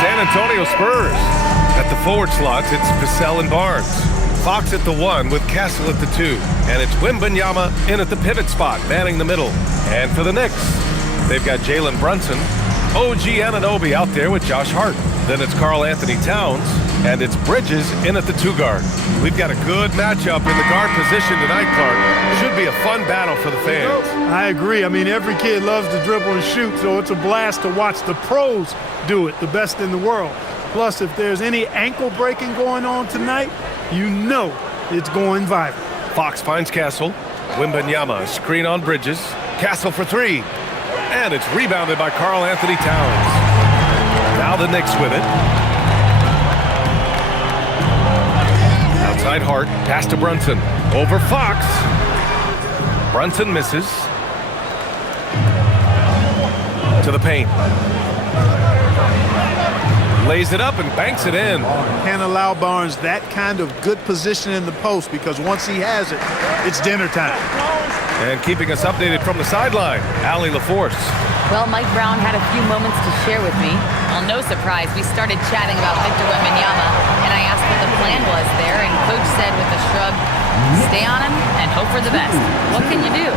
San Antonio Spurs. At the forward slots, it's Vassell and Barnes. Fox at the 1 with Castle at the 2. And it's Wembanyama in at the pivot spot, manning the middle. And for the Knicks, they've got Jalen Brunson, OG Anunoby out there with Josh Hart. Then it's Karl Anthony Towns, and it's Bridges in at the 2 guard. We've got a good matchup in the guard position tonight, Clark. Should be a fun battle for the fans. I agree. I mean, every kid loves to dribble and shoot, so it's a blast to watch the pros do it, the best in the world. Plus, if there's any ankle breaking going on tonight, you know it's going viral. Fox finds Castle. Wembanyama, screen on Bridges. Castle for 3. And it's rebounded by Karl Anthony Towns. Now the Knicks with it. Outside Hart, pass to Brunson. Over Fox. Brunson misses. To the paint. Lays it up and banks it in. Can't allow Barnes that kind of good position in the post, because once he has it, it's dinner time. And keeping us updated from the sideline, Allie LaForce. Well, Mike Brown had a few moments to share with me. Well, no surprise, we started chatting about Victor Wembanyama, and I asked what the plan was there, and Coach said with a shrug, stay on him and hope for the best. What can you do?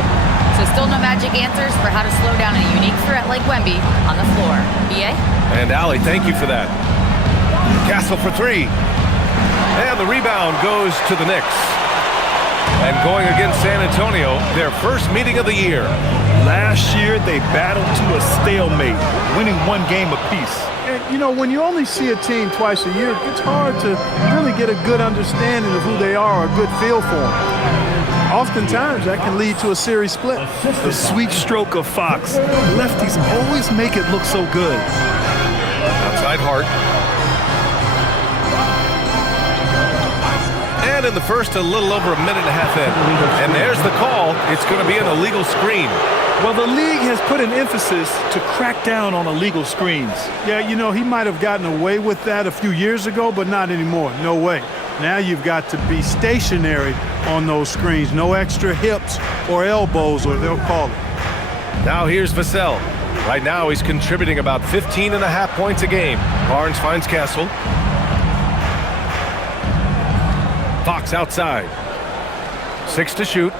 So still no magic answers for how to slow down a unique threat like Wemby on the floor. BA? And Allie, thank you for that. Castle for 3. And the rebound goes to the Knicks. And going against San Antonio, their first meeting of the year. Last year, they battled to a stalemate, winning 1 game apiece. And, you know, when you only see a team twice a year, it's hard to really get a good understanding of who they are, or a good feel for them. Oftentimes, that can lead to a series split. The sweet stroke of Fox. Lefties always make it look so good. Outside Hart. And in the first, a little over a minute and a half in. And there's the call. It's going to be an illegal screen. Well, the league has put an emphasis to crack down on illegal screens. Yeah, you know, he might have gotten away with that a few years ago, but not anymore. No way. Now you've got to be stationary on those screens. No extra hips or elbows, or they'll call it. Now here's Vassell. Right now he's contributing about 15.5 points a game. Barnes finds Castle. Fox outside. 6 to shoot.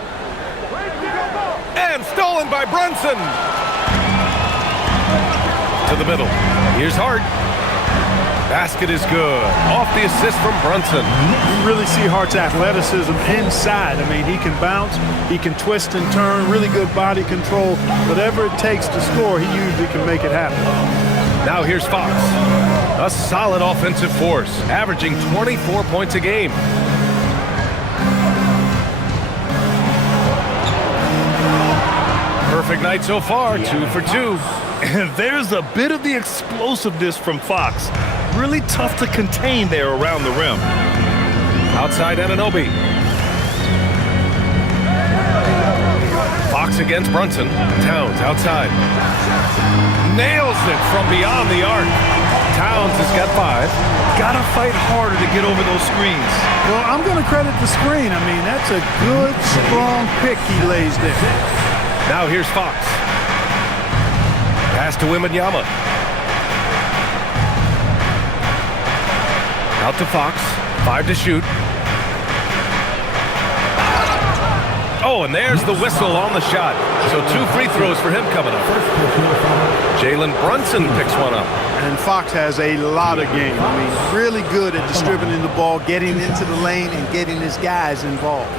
And stolen by Brunson. To the middle. Here's Hart. Basket is good. Off the assist from Brunson. You really see Hart's athleticism inside. I mean, he can bounce, he can twist and turn, really good body control. Whatever it takes to score, he usually can make it happen. Now here's Fox. A solid offensive force, averaging 24 points a game. Perfect night so far, 2 for 2. And there's a bit of the explosiveness from Fox. Really tough to contain there around the rim. Outside Anunoby. Fox against Brunson. Towns outside. Nails it from beyond the arc. Towns has got 5. Gotta fight harder to get over those screens. Well, I'm going to credit the screen. I mean, that's a good, strong pick he lays there. Now here's Fox. Pass to Wembanyama. Out to Fox. 5 to shoot. Oh, and there's the whistle on the shot. So 2 free throws for him coming up. Jalen Brunson picks one up. And Fox has a lot of game. I mean, really good at distributing the ball, getting into the lane, and getting his guys involved.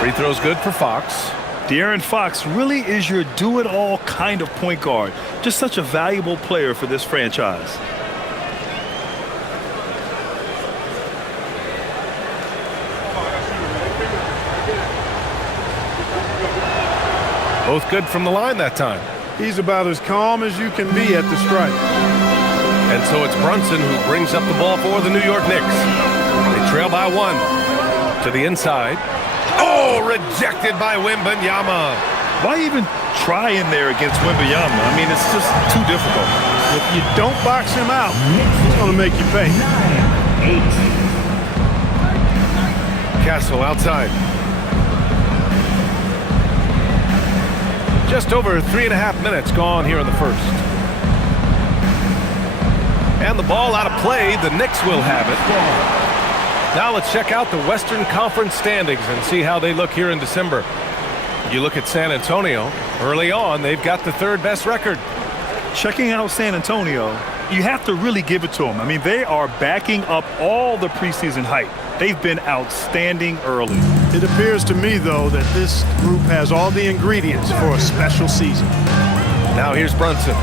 Free throw's good for Fox. De'Aaron Fox really is your do-it-all kind of point guard. Just such a valuable player for this franchise. Both good from the line that time. He's about as calm as you can be at the stripe. And so it's Brunson who brings up the ball for the New York Knicks. They trail by 1. To the inside. Oh, rejected by Wembanyama. Why even try in there against Wembanyama? I mean, it's just too difficult. If you don't box him out, he's going to make you pay. Castle outside. Just over 3.5 minutes gone here in the first. And the ball out of play. The Knicks will have it. Now let's check out the Western Conference standings and see how they look here in December. You look at San Antonio. Early on, they've got the third best record. Checking out San Antonio, you have to really give it to them. I mean, they are backing up all the preseason hype. They've been outstanding early. It appears to me, though, that this group has all the ingredients for a special season. Now here's Brunson,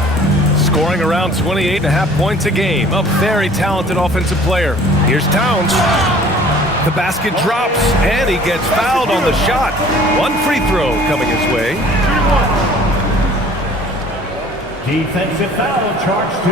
scoring around 28.5 points a game. A very talented offensive player. Here's Towns. The basket drops, and he gets fouled on the shot. One free throw coming his way. Defensive foul, charge 2.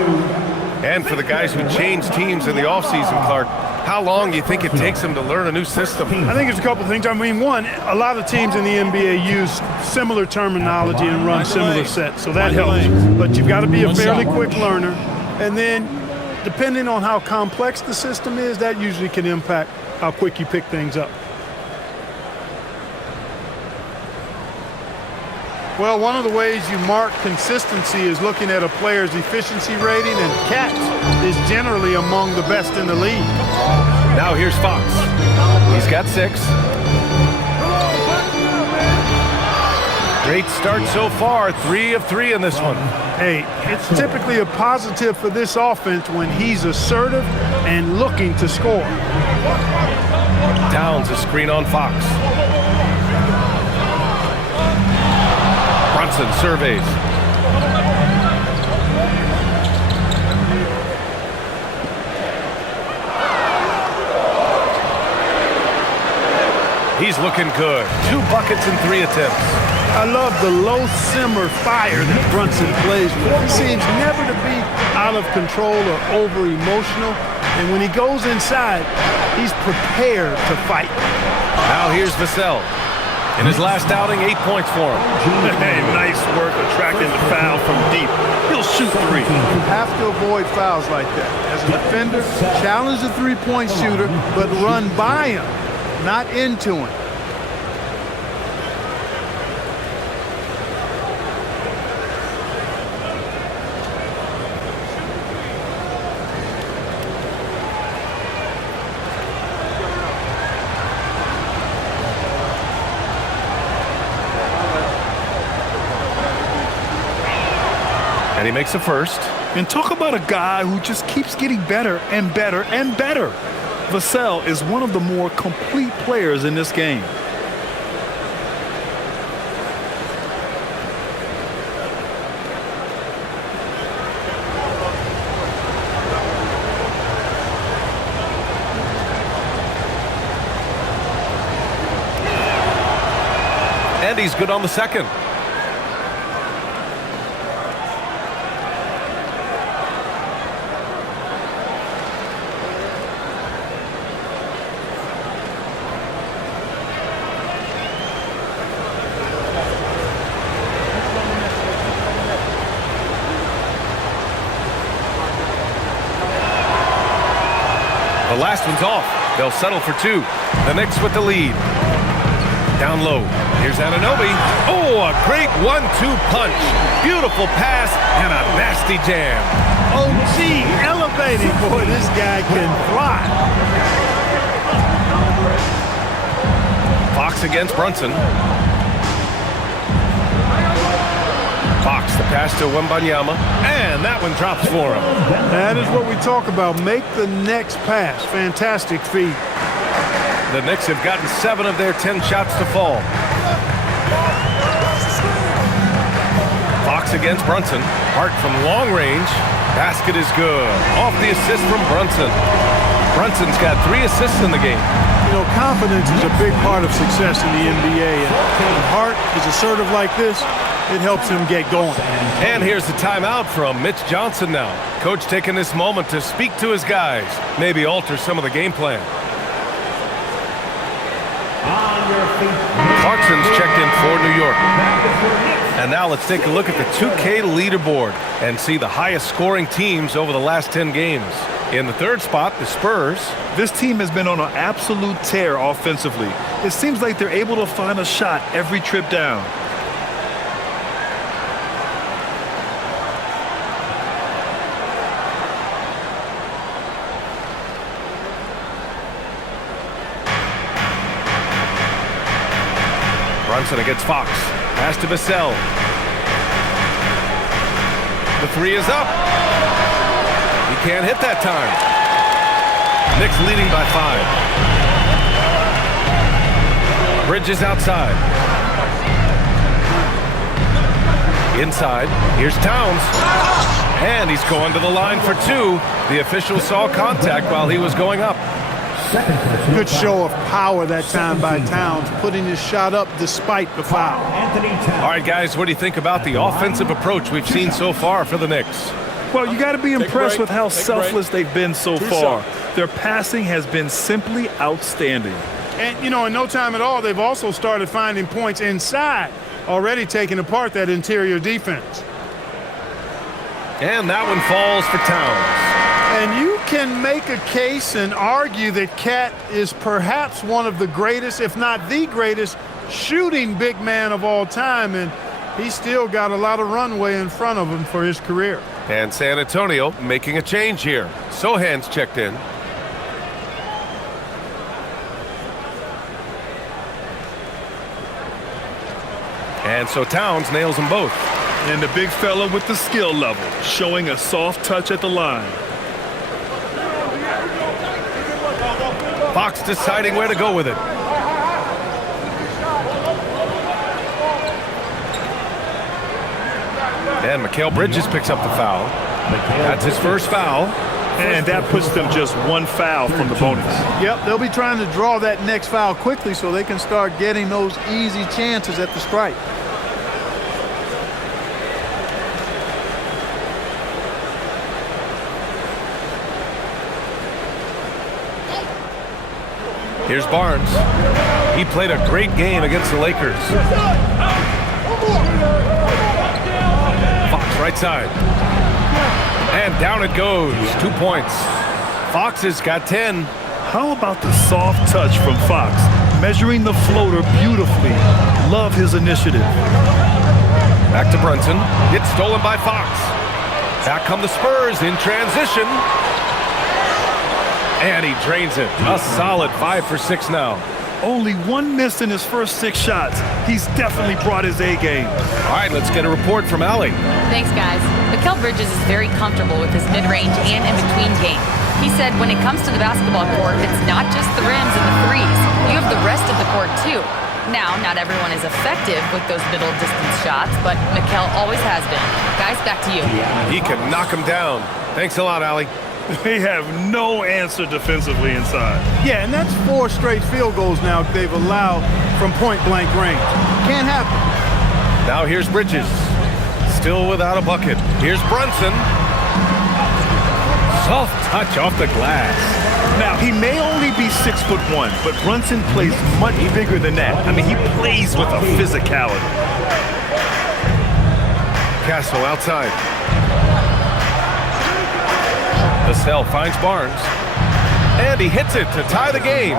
And for the guys who change teams in the offseason, Clark, how long do you think it takes them to learn a new system? I think it's a couple things. I mean, one, a lot of teams in the NBA use similar terminology and run similar sets, so that helps. But you've got to be a fairly quick learner. And then, depending on how complex the system is, that usually can impact how quick you pick things up. Well, one of the ways you mark consistency is looking at a player's efficiency rating, and Cat is generally among the best in the league. Now here's Fox. He's got 6. Great start so far, 3 of 3 in this one. Hey, it's typically a positive for this offense when he's assertive and looking to score. Towns, a screen on Fox. Brunson surveys. He's looking good. 2 buckets in 3 attempts. I love the low simmer fire that Brunson plays with. He seems never to be out of control or over emotional. And when he goes inside, he's prepared to fight. Now here's Vassell. In his last outing, 8 points for him. Hey, nice work attracting the foul from deep. He'll shoot 3. You have to avoid fouls like that. As a defender, challenge the three-point shooter, but run by him, not into him. And he makes a first. And talk about a guy who just keeps getting better and better and better. Vassell is one of the more complete players in this game. And he's good on the second. The last one's off. They'll settle for 2. The Knicks with the lead. Down low. Here's Anunoby. Oh, a great 1-2 punch. Beautiful pass and a nasty jam. OG elevating. Boy, this guy can fly. Fox against Brunson. Fox, the pass to Wembanyama, and that one drops for him. That is what we talk about. Make the next pass. Fantastic feed. The Knicks have gotten 7 of their 10 shots to fall. Fox against Brunson. Hart from long range. Basket is good. Off the assist from Brunson. Brunson's got 3 assists in the game. You know, confidence is a big part of success in the NBA. And when Hart is assertive like this, it helps him get going. And here's the timeout from Mitch Johnson now. Coach taking this moment to speak to his guys. Maybe alter some of the game plan. Clarkson's checked in for New York. And And now let's take a look at the 2K leaderboard and see the highest scoring teams over the last 10 games. In the third spot, the Spurs. This team has been on an absolute tear offensively. It seems like they're able to find a shot every trip down. Brunson against Fox. Pass to Vassell. The three is up. He can't hit that time. Knicks leading by 5. Bridges outside. Inside. Here's Towns. And he's going to the line for 2. The official saw contact while he was going up. Good show of power that time by Towns, putting his shot up despite the foul. All right, guys, what do you think about the offensive approach we've seen so far for the Knicks? Well, you got to be impressed with how selfless they've been so far. Their passing has been simply outstanding. And, you know, in no time at all, they've also started finding points inside, already taking apart that interior defense. And that one falls for Towns. And you can make a case and argue that Cat is perhaps one of the greatest, if not the greatest, shooting big man of all time, and he's still got a lot of runway in front of him for his career. And San Antonio making a change here. Sohan's checked in. And so Towns nails them both. And the big fella with the skill level, showing a soft touch at the line. Fox deciding where to go with it. And Mikal Bridges picks up the foul. That's his first foul. And that puts them just one foul from the bonus. Yep, they'll be trying to draw that next foul quickly so they can start getting those easy chances at the stripe. Here's Barnes. He played a great game against the Lakers. Fox right side. And down it goes. 2 points. Fox has got 10. How about the soft touch from Fox? Measuring the floater beautifully. Love his initiative. Back to Brunson. Gets stolen by Fox. Back come the Spurs in transition. And he drains it. A solid 5 for 6 now. Only one miss in his first 6 shots. He's definitely brought his A game. All right, let's get a report from Allie. Thanks, guys. Mikal Bridges is very comfortable with his mid-range and in-between game. He said when it comes to the basketball court, it's not just the rims and the threes. You have the rest of the court, too. Now, not everyone is effective with those middle-distance shots, but Mikal always has been. Guys, back to you. He can knock him down. Thanks a lot, Allie. They have no answer defensively inside. Yeah, and that's 4 straight field goals now they've allowed from point-blank range. Can't happen. Now here's Bridges. Still without a bucket. Here's Brunson. Soft touch off the glass. Now, he may only be 6'1", but Brunson plays much bigger than that. I mean, he plays with a physicality. Castle outside. Vassell finds Barnes. And he hits it to tie the game.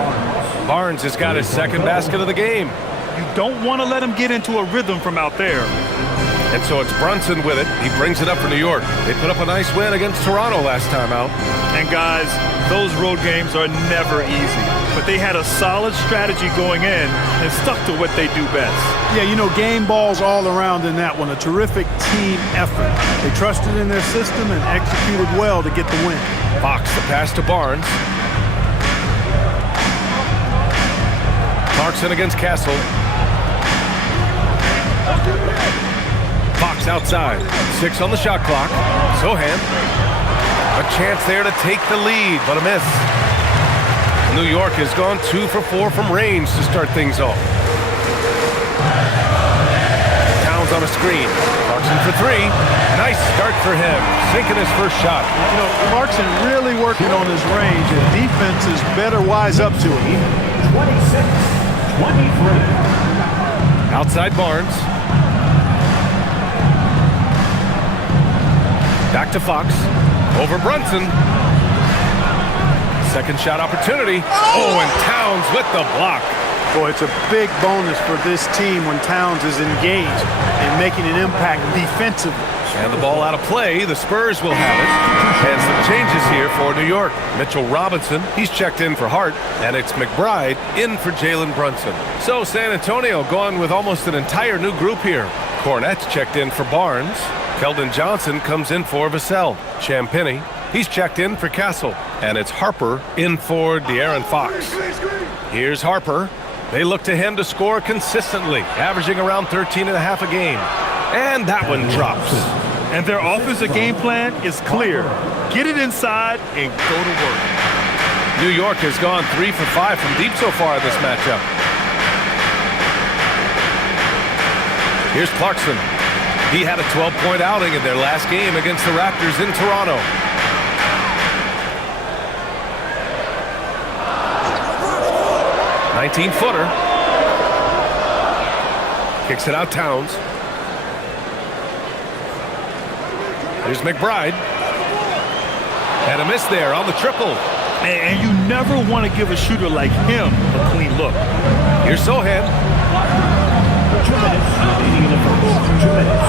Barnes has got his second basket of the game. You don't want to let him get into a rhythm from out there. And so it's Brunson with it. He brings it up for New York. They put up a nice win against Toronto last time out. And guys, those road games are never easy. But they had a solid strategy going in and stuck to what they do best. Yeah, you know, game balls all around in that one. A terrific team effort. They trusted in their system and executed well to get the win. Fox the pass to Barnes. Clarkson against Castle. Fox outside. 6 on the shot clock. Sohan. A chance there to take the lead, but a miss. New York has gone 2 for 4 from range to start things off. Towns on a screen. Clarkson for 3. Nice start for him. Sinking his first shot. You know, Clarkson really working on his range, and defenses better wise up to it. 26-23. Outside Barnes. Back to Fox. Over Brunson. Second shot opportunity. Oh, and Towns with the block. Boy, it's a big bonus for this team when Towns is engaged and making an impact defensively. And the ball out of play. The Spurs will have it. And some changes here for New York. Mitchell Robinson, he's checked in for Hart. And it's McBride in for Jalen Brunson. So San Antonio going with almost an entire new group here. Hornets checked in for Barnes. Keldon Johnson comes in for Vassell. Champagnie, he's checked in for Castle. And it's Harper in for De'Aaron Fox. Here's Harper. They look to him to score consistently, averaging around 13.5 a game. And that one drops. And their offensive game plan is clear. Get it inside and go to work. New York has gone 3 for 5 from deep so far in this matchup. Here's Clarkson. He had a 12-point outing in their last game against the Raptors in Toronto. "19-footer. Kicks it out Towns. Here's McBride. And a miss there on the triple. And you never want to give a shooter like him a clean look. Here's Sohan. 2 minutes remaining in the first. 2 minutes.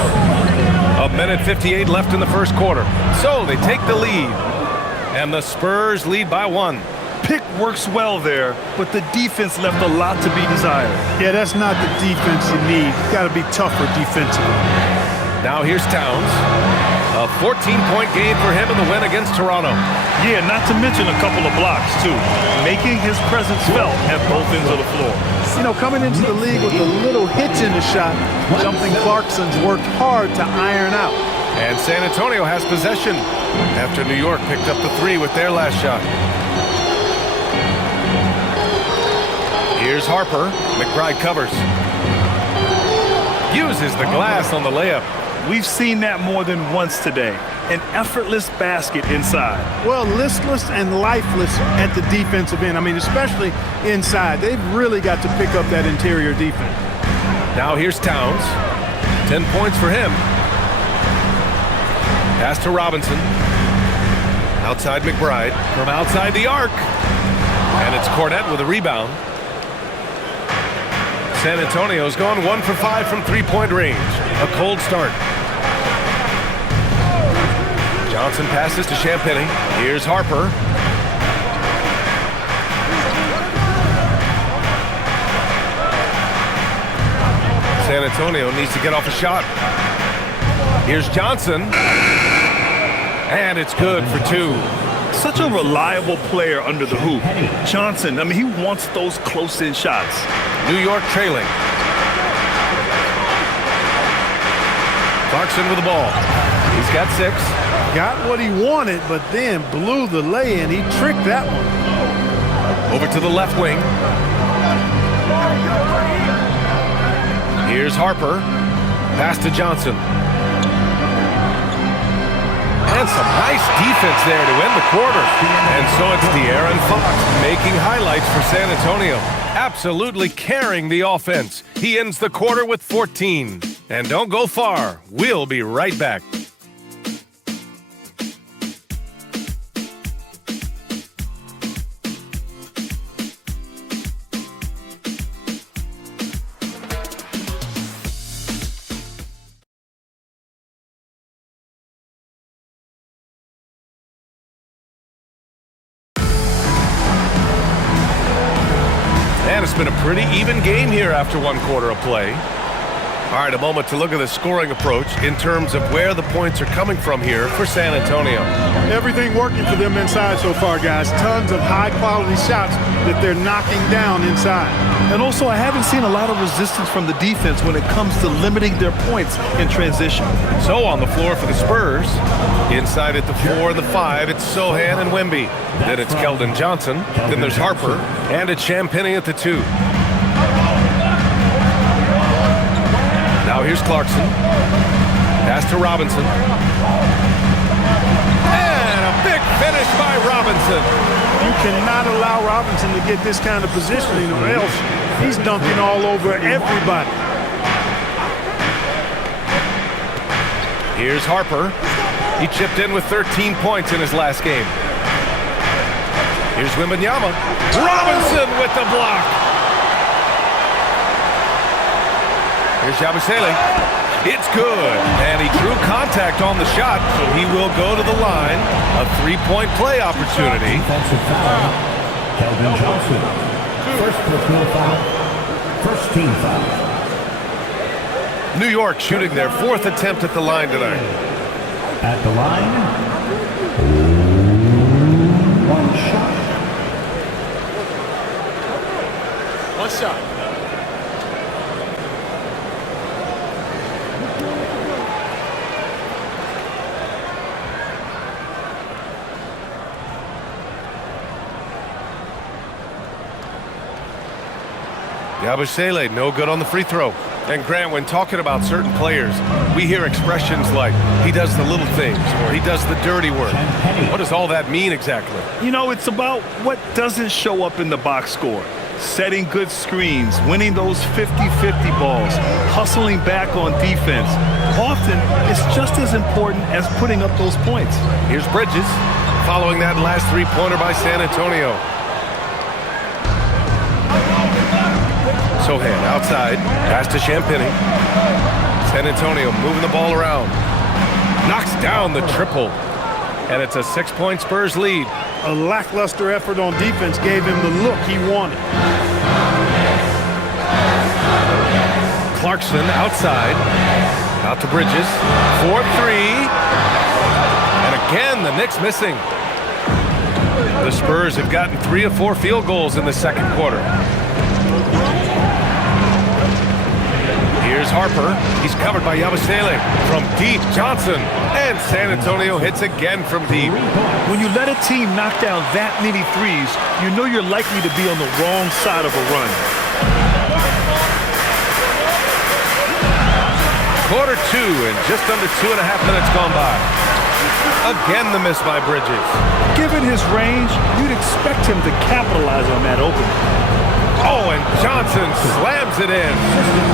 A minute 58 left in the first quarter. So they take the lead. And the Spurs lead by 1. Pick works well there, but the defense left a lot to be desired. Yeah, that's not the defense you need. You've got to be tougher defensively. Now here's Towns. A 14-point game for him in the win against Toronto. Yeah, not to mention a couple of blocks, too. Making his presence felt at both ends of the floor. You know, coming into the league with a little hitch in the shot, something Clarkson's worked hard to iron out. And San Antonio has possession after New York picked up the 3 with their last shot. Here's Harper. McBride covers. Uses the glass on the layup. We've seen that more than once today. An effortless basket inside. Well, listless and lifeless at the defensive end. I mean, especially inside. They've really got to pick up that interior defense. Now here's Towns. 10 points for him. Pass to Robinson. Outside McBride. From outside the arc. And it's Cornette with a rebound. San Antonio's gone 1 for 5 from three-point range. A cold start. Johnson passes to Champagnie. Here's Harper. San Antonio needs to get off a shot. Here's Johnson. And it's good for 2. Such a reliable player under the hoop. Johnson, I mean, he wants those close-in shots. New York trailing. Clarkson with the ball. He's got 6. Got what he wanted, but then blew the lay-in. He tricked that one. Over to the left wing. Here's Harper. Pass to Johnson. And some nice defense there to end the quarter. And so it's De'Aaron Fox making highlights for San Antonio. Absolutely carrying the offense. He ends the quarter with 14. And don't go far. We'll be right back. And it's been a pretty even game here after 1 quarter of play. All right, a moment to look at the scoring approach in terms of where the points are coming from here for San Antonio. Everything working for them inside so far, guys. Tons of high-quality shots that they're knocking down inside. And also, I haven't seen a lot of resistance from the defense when it comes to limiting their points in transition. So on the floor for the Spurs, inside at the 4 and the 5, it's Sohan and Wemby. Then it's Keldon Johnson. Then there's Harper. And it's Champagnie at the 2. Now here's Clarkson. Pass to Robinson. And a big finish by Robinson. You cannot allow Robinson to get this kind of positioning or else he's dunking all over everybody. Here's Harper. He chipped in with 13 points in his last game. Here's Wembanyama. Robinson with the block. Here's Yabusele. It's good. And he drew contact on the shot, so he will go to the line. A three-point play opportunity. Defensive foul. Keldon Johnson. First personal foul. First team foul. New York shooting their fourth attempt at the line tonight. At the line, one shot. One shot. Yabusele, no good on the free throw. And Grant, when talking about certain players, we hear expressions like, he does the little things, or he does the dirty work. What does all that mean exactly? You know, it's about what doesn't show up in the box score. Setting good screens, winning those 50-50 balls, hustling back on defense. Often, it's just as important as putting up those points. Here's Bridges, following that last three-pointer by San Antonio. Sohan outside, pass to Champagny. San Antonio moving the ball around. Knocks down the triple. And it's a 6-point Spurs lead. A lackluster effort on defense gave him the look he wanted. Clarkson outside. Out to Bridges. 4-3. And again, the Knicks missing. The Spurs have gotten 3 of 4 field goals in the second quarter. Here's Harper. He's covered by Yabusele. From deep, Johnson. And San Antonio hits again from deep. When you let a team knock down that many threes, you know you're likely to be on the wrong side of a run. Quarter 2 and just under 2.5 minutes gone by. Again the miss by Bridges. Given his range, you'd expect him to capitalize on that opening. Oh, and Johnson slams it in.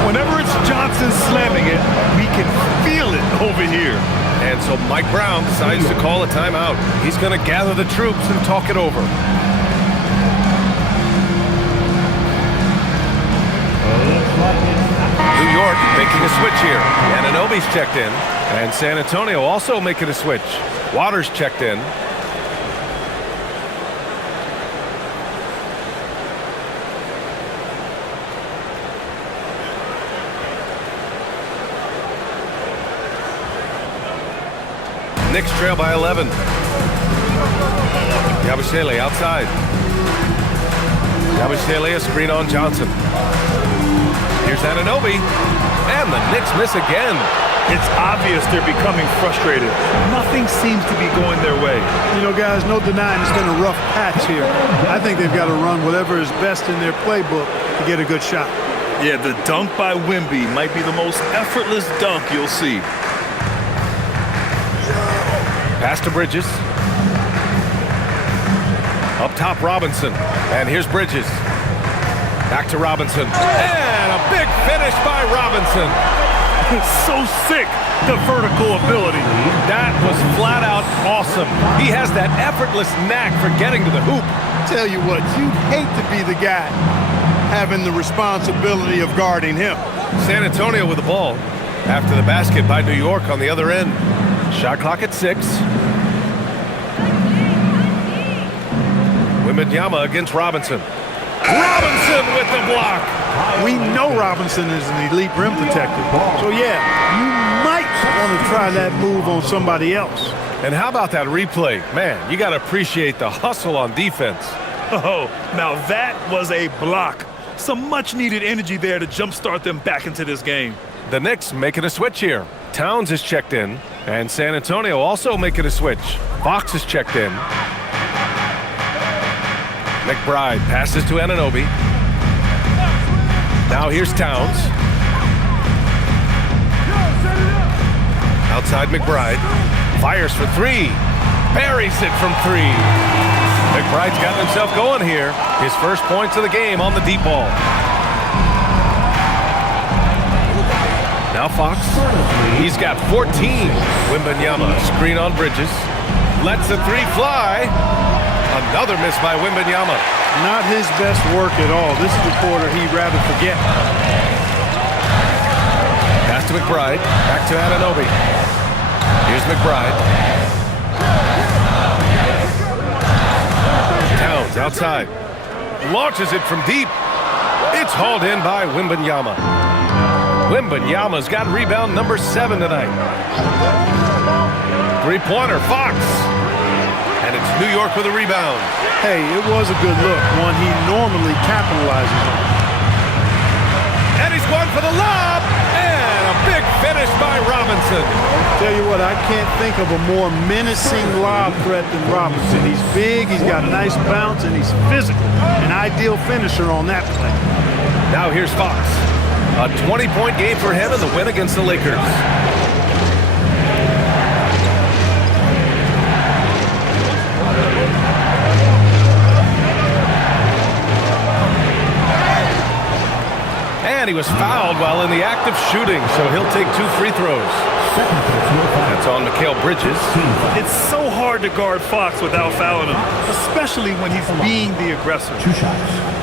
Whenever it's Johnson slamming it, we can feel it over here. And so Mike Brown decides to call a timeout. He's going to gather the troops and talk it over. New York making a switch here. Anunoby's checked in. And San Antonio also making a switch. Waters checked in. Knicks trail by 11. Yabusele outside. Yabusele a screen on Johnson. Here's Anunoby. And the Knicks miss again. It's obvious they're becoming frustrated. Nothing seems to be going their way. You know, guys, no denying it's been a rough patch here. I think they've got to run whatever is best in their playbook to get a good shot. Yeah, the dunk by Wemby might be the most effortless dunk you'll see. Pass to Bridges. Up top, Robinson. And here's Bridges. Back to Robinson. And a big finish by Robinson. So sick, the vertical ability. That was flat out awesome. He has that effortless knack for getting to the hoop. Tell you what, you'd hate to be the guy having the responsibility of guarding him. San Antonio with the ball. After the basket by New York on the other end. Shot clock at 6. Wembanyama against Robinson. Robinson with the block. We know Robinson is an elite rim protector. So, yeah, you might want to try that move on somebody else. And how about that replay? Man, you got to appreciate the hustle on defense. Oh, now that was a block. Some much-needed energy there to jumpstart them back into this game. The Knicks making a switch here. Towns is checked in. And San Antonio also making a switch. Fox is checked in. McBride passes to Anunoby. Now here's Towns. Outside McBride. Fires for 3. Buries it from 3. McBride's gotten himself going here. His first points of the game on the deep ball. Now Fox. He's got 14. Wembanyama, screen on Bridges. Lets the three fly. Another miss by Wembanyama. Not his best work at all. This is the quarter he'd rather forget. Pass to McBride. Back to Anunoby. Here's McBride. Towns outside. Launches it from deep. It's hauled in by Wembanyama. Wembanyama's got rebound number 7 tonight. Three-pointer, Fox. And it's New York with a rebound. Hey, it was a good look, one he normally capitalizes on. And he's going for the lob. And a big finish by Robinson. Tell you what, I can't think of a more menacing lob threat than Robinson. He's big, he's got a nice bounce, and he's physical. An ideal finisher on that play. Now here's Fox. A 20-point game for him in the win against the Lakers. And he was fouled while in the act of shooting, so he'll take 2 free throws. That's on Mikal Bridges. It's so hard to guard Fox without fouling him, especially when he's being the aggressor. 2 shots.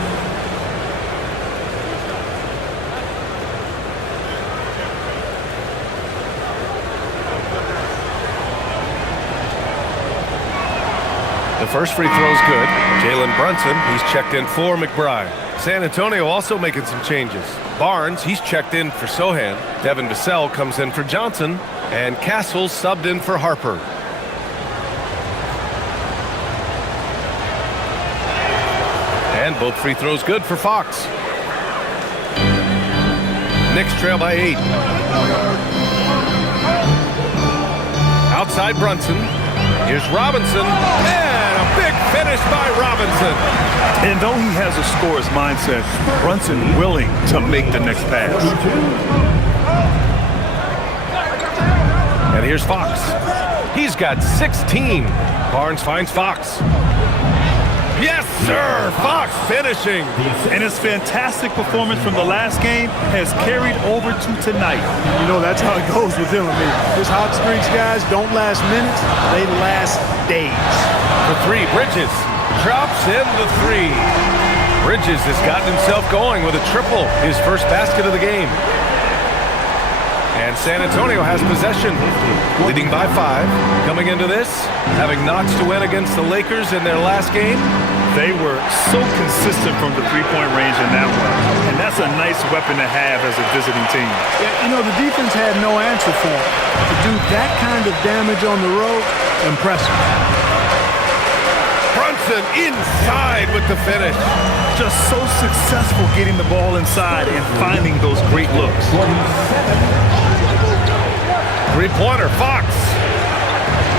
The first free throw's good. Jalen Brunson, he's checked in for McBride. San Antonio also making some changes. Barnes, he's checked in for Sohan. Devin Vassell comes in for Johnson. And Castle subbed in for Harper. And both free throws good for Fox. Knicks trail by 8. Outside Brunson. Here's Robinson. And a big finish by Robinson. And though he has a scorer's mindset, Brunson willing to make the next pass. And here's Fox. He's got 16. Barnes finds Fox. Yes, sir! Fox finishing. And his fantastic performance from the last game has carried over to tonight. You know, that's how it goes with him. I mean, his hot streaks, guys, don't last minutes. They last days. For 3, Bridges drops in the 3. Bridges has gotten himself going with a triple, his first basket of the game. And San Antonio has possession, leading by 5. Coming into this, having notched to win against the Lakers in their last game. They were so consistent from the three-point range in that one. And that's a nice weapon to have as a visiting team. Yeah, you know, the defense had no answer for him. To do that kind of damage on the road, impressive. Brunson inside with the finish. Just so successful getting the ball inside and finding those great looks. Three-pointer, Fox.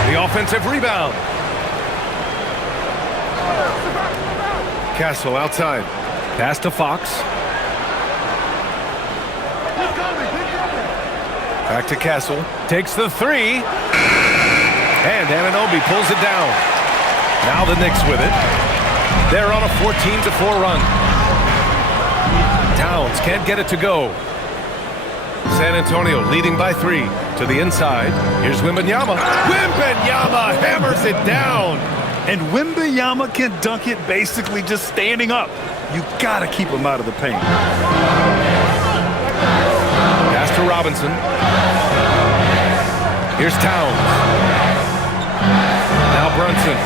The offensive rebound. Castle outside. Pass to Fox. Back to Castle. Takes the 3. And Anunoby pulls it down. Now the Knicks with it. They're on a 14-4 run. Towns can't get it to go. San Antonio leading by 3 to the inside. Here's Wembanyama. Wembanyama hammers it down. And Wembanyama can dunk it basically just standing up. You gotta keep him out of the paint. Pass to Robinson. Here's Towns. Now Brunson.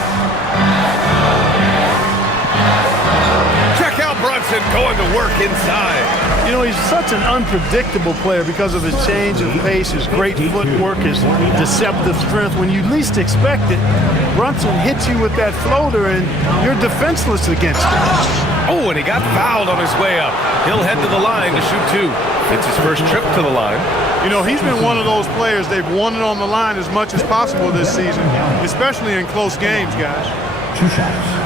Check out Brunson going to work inside. You know, he's such an unpredictable player because of his change of pace, his great footwork, his deceptive strength. When you least expect it, Brunson hits you with that floater, and you're defenseless against him. Oh, and he got fouled on his way up. He'll head to the line to shoot 2. It's his first trip to the line. You know, he's been one of those players, they've won it on the line as much as possible this season, especially in close games, guys. 2 shots.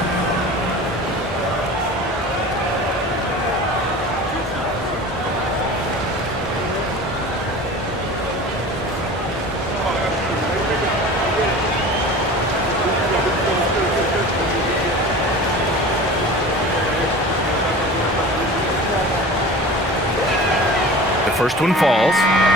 First one falls.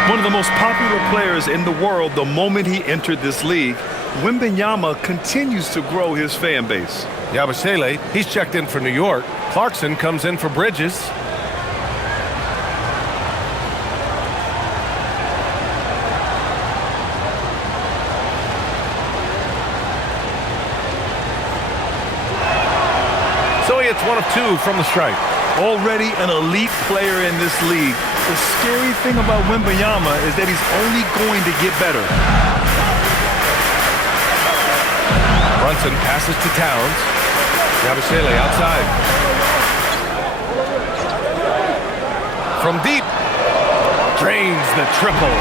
One of the most popular players in the world the moment he entered this league, Wembanyama continues to grow his fan base. Yabusele, he's checked in for New York. Clarkson comes in for Bridges. So he hits one of two from the stripe. Already an elite player in this league. The scary thing about Wembanyama is that he's only going to get better. Brunson passes to Towns. Yabusele outside. From deep. Drains the triple.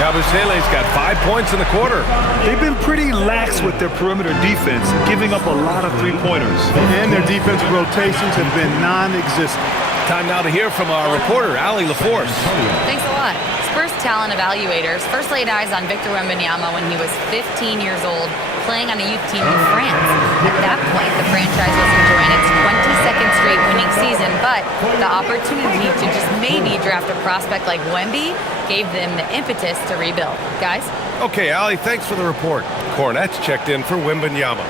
Yabusele's got 5 points in the quarter. They've been pretty lax with their perimeter defense, giving up a lot of three-pointers. And their defensive rotations have been non-existent. Time now to hear from our reporter, Allie LaForce. Thanks a lot. Spurs talent evaluators first laid eyes on Victor Wembanyama when he was 15 years old, playing on a youth team in France. At that point, the franchise was enjoying its 22nd straight winning season, but the opportunity to just maybe draft a prospect like Wemby gave them the impetus to rebuild. Guys? Okay, Allie, thanks for the report. Hornets checked in for Wembanyama.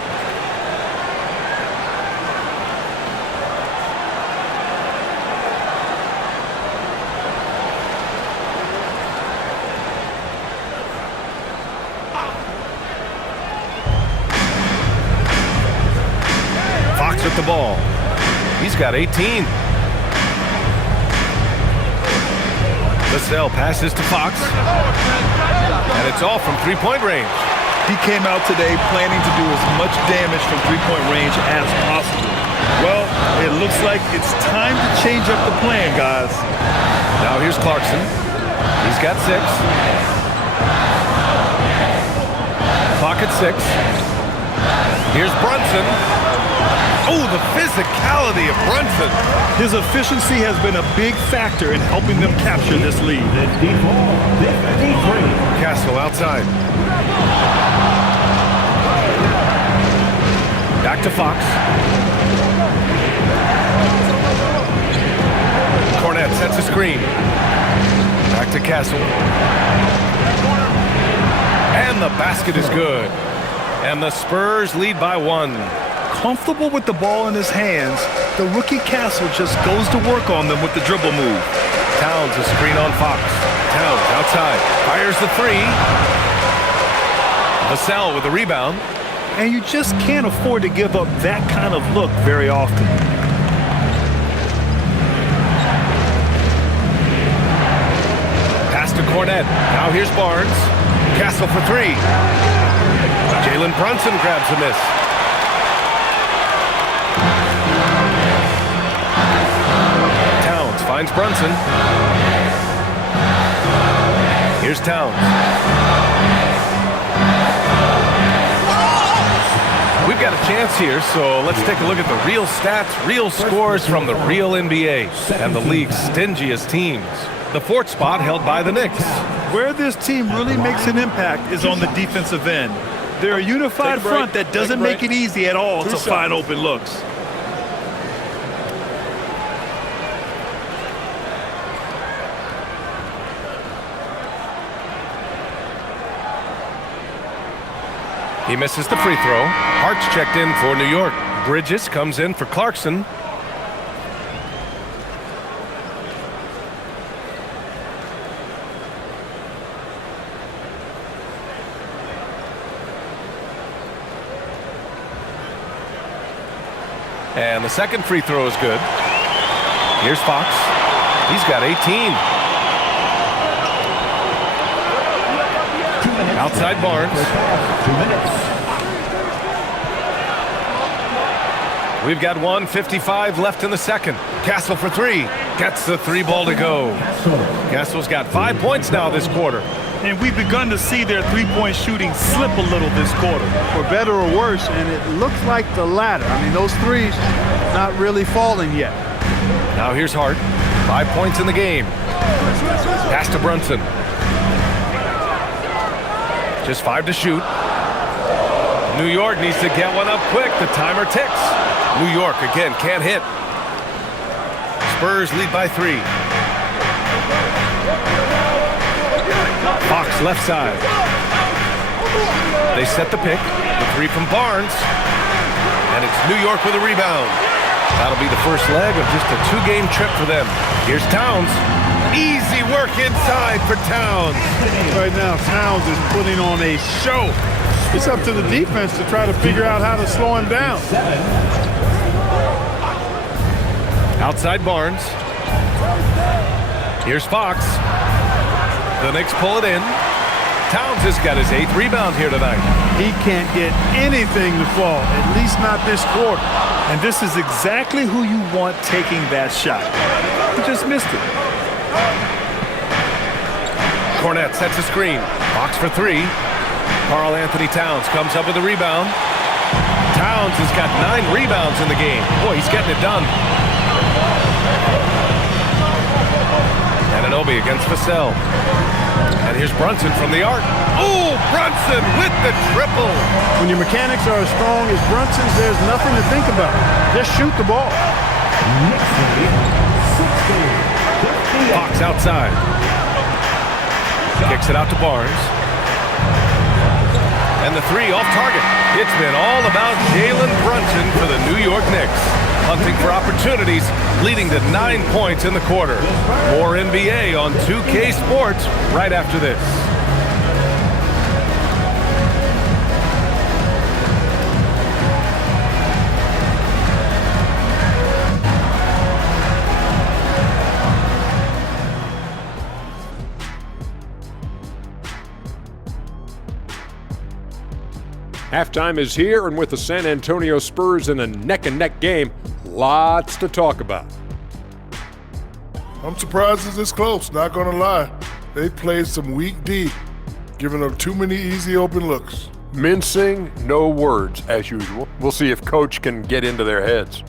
Fox with the ball. He's got 18. Vassell passes to Fox. And it's all from three-point range. He came out today planning to do as much damage from three-point range as possible. Well, it looks like it's time to change up the plan, guys. Now here's Clarkson. He's got 6. Clock at 6. Here's Brunson. Oh, the physicality of Brunson. His efficiency has been a big factor in helping them capture this lead. Castle outside. Back to Fox. Cornet sets a screen. Back to Castle. And the basket is good. And the Spurs lead by 1. Comfortable with the ball in his hands, the rookie Castle just goes to work on them with the dribble move. Towns a screen on Fox. Towns outside. Fires the 3. Vassell with the rebound. And you just can't afford to give up that kind of look very often. Pass to Cornet. Now here's Barnes. Castle for 3. Jalen Brunson grabs a miss. Towns finds Brunson. Here's Towns. We've got a chance here, so let's take a look at the real stats, real scores from the real NBA and the league's stingiest teams. The 4th spot held by the Knicks. Where this team really makes an impact is on the defensive end. They're a unified front that doesn't make it easy at all to find open looks. He misses the free throw. Hart's checked in for New York. Bridges comes in for Clarkson. And the second free throw is good. Here's Fox. He's got 18. Outside Barnes. 2 minutes. We've got 1:55 left in the second. Castle for 3. Gets the 3 ball to go. Castle's got 5 points now this quarter. And we've begun to see their three-point shooting slip a little this quarter. For better or worse, and it looks like the latter. I mean, those threes not really falling yet. Now here's Hart. 5 points in the game. Pass to Brunson. Just 5 to shoot. New York needs to get one up quick. The timer ticks. New York again can't hit. Spurs lead by 3. left side. They set the pick. The three from Barnes. And it's New York with a rebound. That'll be the first leg of just a two-game trip for them. Here's Towns. Easy work inside for Towns. Right now, Towns is putting on a show. It's up to the defense to try to figure out how to slow him down. Outside Barnes. Here's Fox. The Knicks pull it in. Towns has got his 8th rebound here tonight. He can't get anything to fall, at least not this quarter. And this is exactly who you want taking that shot. He just missed it. Hornets sets a screen. Fox for 3. Karl Anthony Towns comes up with a rebound. Towns has got 9 rebounds in the game. Boy, he's getting it done. Anunoby against Vassell. And here's Brunson from the arc. Oh, Brunson with the triple. When your mechanics are as strong as Brunson's, there's nothing to think about. Just shoot the ball. Fox outside. Kicks it out to Barnes. And the 3 off target. It's been all about Jalen Brunson for the New York Knicks. Hunting for opportunities, leading to 9 points in the quarter. More NBA on 2K Sports right after this. Halftime is here, and with the San Antonio Spurs in a neck-and-neck game, lots to talk about. I'm surprised it's this close, not gonna lie. They played some weak D, giving up too many easy open looks. Mincing, no words, as usual. We'll see if Coach can get into their heads.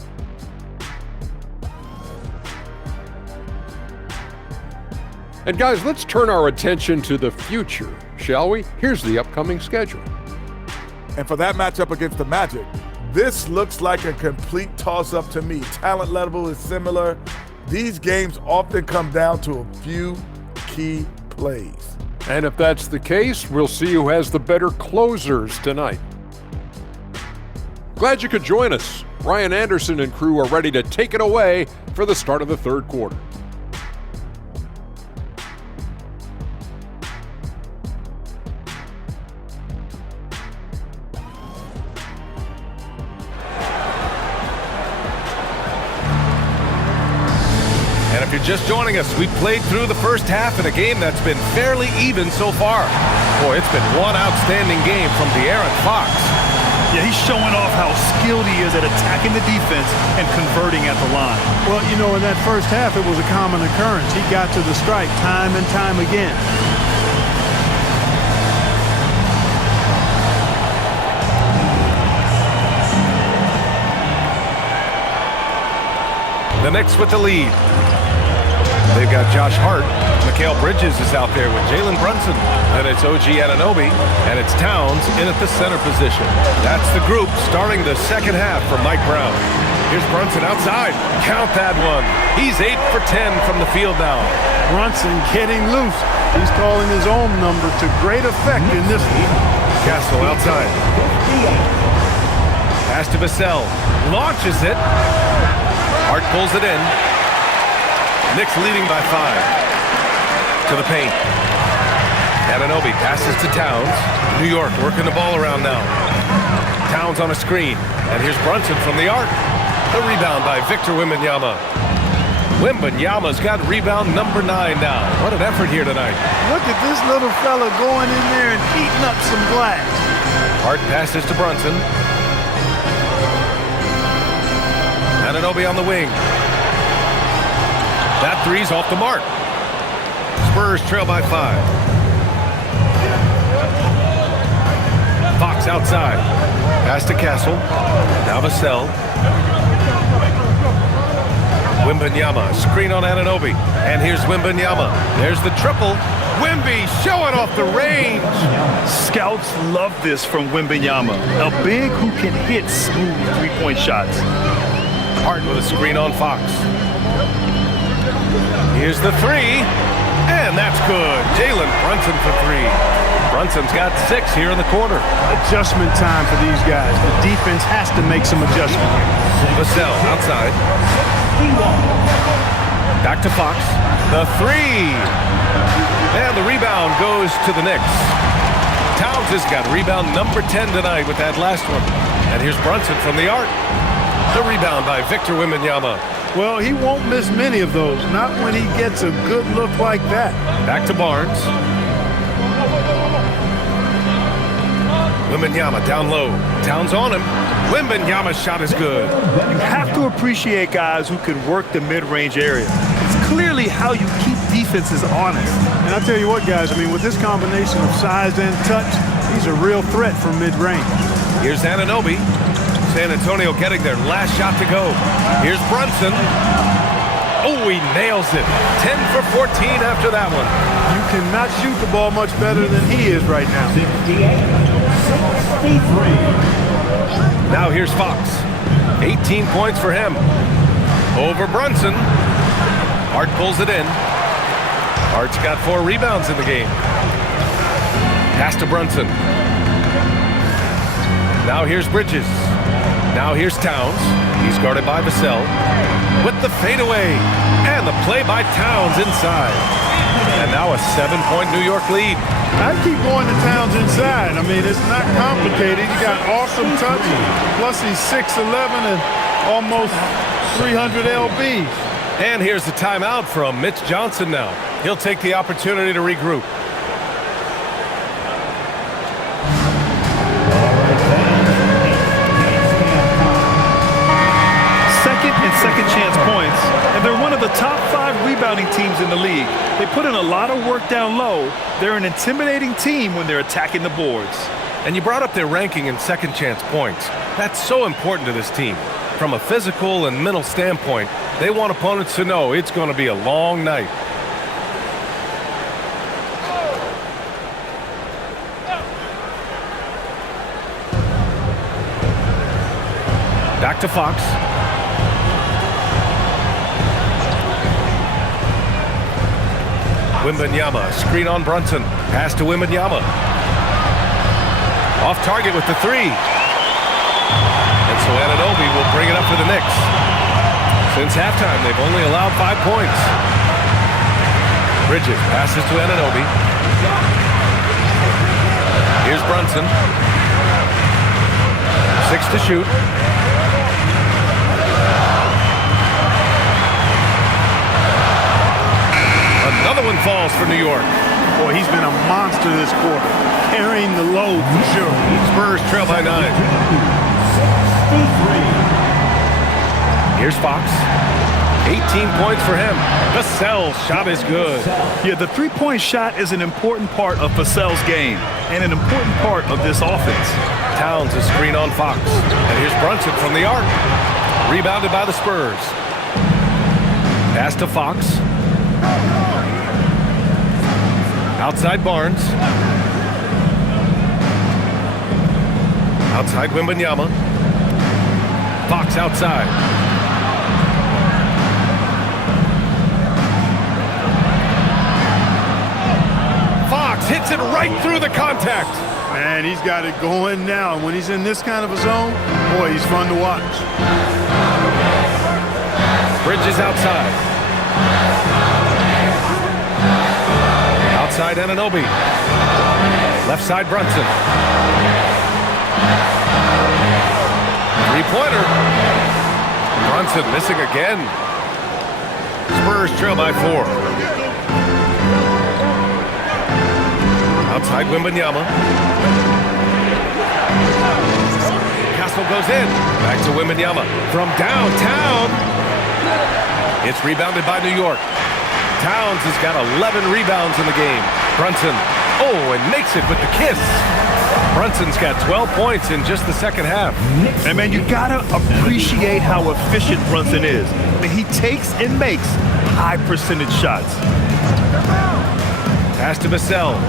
And guys, let's turn our attention to the future, shall we? Here's the upcoming schedule. And for that matchup against the Magic, this looks like a complete toss-up to me. Talent level is similar. These games often come down to a few key plays. And if that's the case, we'll see who has the better closers tonight. Glad you could join us. Ryan Anderson and crew are ready to take it away for the start of the third quarter. If you're just joining us, we played through the first half in a game that's been fairly even so far. Boy, it's been one outstanding game from De'Aaron Fox. Yeah, he's showing off how skilled he is at attacking the defense and converting at the line. Well, you know, in that first half, it was a common occurrence. He got to the stripe time and time again. The Knicks with the lead. They've got Josh Hart. Mikal Bridges is out there with Jalen Brunson. Then it's OG Anunoby, and it's Towns in at the center position. That's the group starting the second half for Mike Brown. Here's Brunson outside. Count that one. He's 8 for 10 from the field now. Brunson getting loose. He's calling his own number to great effect in this one. Castle outside. Pass to Vassell. Launches it. Hart pulls it in. Knicks leading by 5. To the paint. Anunoby passes to Towns. New York working the ball around now. Towns on a screen. And here's Brunson from the arc. The rebound by Victor Wembanyama. Wembanyama's got rebound number 9 now. What an effort here tonight. Look at this little fella going in there and eating up some glass. Hart passes to Brunson. Anunoby on the wing. That three's off the mark. Spurs trail by 5. Fox outside. Pass to Castle. Now Vassell. Wembanyama. Screen on Anunoby. And here's Wembanyama. There's the triple. Wemby showing off the range. Scouts love this from Wembanyama. A big who can hit smooth three-point shots. Hart with a screen on Fox. Here's the 3. And that's good. Jalen Brunson for 3. Brunson's got 6 here in the quarter. Adjustment time for these guys. The defense has to make some adjustment. Vassell outside. Back to Fox. The 3. And the rebound goes to the Knicks. Towns has got rebound number 10 tonight with that last one. And here's Brunson from the arc. The rebound by Victor Wembanyama. Well, he won't miss many of those. Not when he gets a good look like that. Back to Barnes. Wembanyama down low. Towns on him. Wembanyama's shot is good. You have to appreciate guys who can work the mid-range area. It's clearly how you keep defenses honest. And I'll tell you what, guys, I mean, with this combination of size and touch, he's a real threat from mid-range. Here's Anunoby. San Antonio getting their last shot to go. Here's Brunson. Oh, he nails it. 10 for 14 after that one. You cannot shoot the ball much better than he is right now. 68-63. Now here's Fox. 18 points for him. Over Brunson. Hart pulls it in. Hart's got 4 rebounds in the game. Pass to Brunson. Now here's Bridges. Now here's Towns. He's guarded by Vassell. With the fadeaway. And the play by Towns inside. And now a 7-point New York lead. I keep going to Towns inside. I mean, it's not complicated. He's got awesome touch. Plus he's 6'11" and almost 300 lbs. And here's the timeout from Mitch Johnson now. He'll take the opportunity to regroup. Second chance points, and they're one of the top 5 rebounding teams in the league. They put in a lot of work down low. They're an intimidating team when they're attacking the boards. And you brought up their ranking in second chance points. That's so important to this team. From a physical and mental standpoint, they want opponents to know it's going to be a long night. Back to Fox. Wembanyama, screen on Brunson. Pass to Wembanyama. Off target with the 3. And so Anunoby will bring it up for the Knicks. Since halftime, they've only allowed 5 points. Bridges passes to Anunoby. Here's Brunson. 6 to shoot. Another one falls for New York. Boy, he's been a monster this quarter. Carrying the load for sure. Spurs trail by 9. Here's Fox. 18 points for him. Vassell's shot is good. Yeah, the three-point shot is an important part of Vassell's game and an important part of this offense. Towns is screen on Fox. And here's Brunson from the arc. Rebounded by the Spurs. Pass to Fox. Outside Barnes. Outside Wembanyama. Fox outside. Fox hits it right through the contact. Man, he's got it going now. And when he's in this kind of a zone, boy, he's fun to watch. Bridges outside. Outside Anunoby. Left side Brunson. Three-pointer. Brunson missing again. Spurs trail by 4. Outside Wembanyama. Castle goes in. Back to Wembanyama. From downtown. It's rebounded by New York. Towns has got 11 rebounds in the game. Brunson, and makes it with the kiss. Brunson's got 12 points in just the second half. And man, you gotta appreciate how efficient Brunson is. I mean, he takes and makes high percentage shots. Pass to Vassell.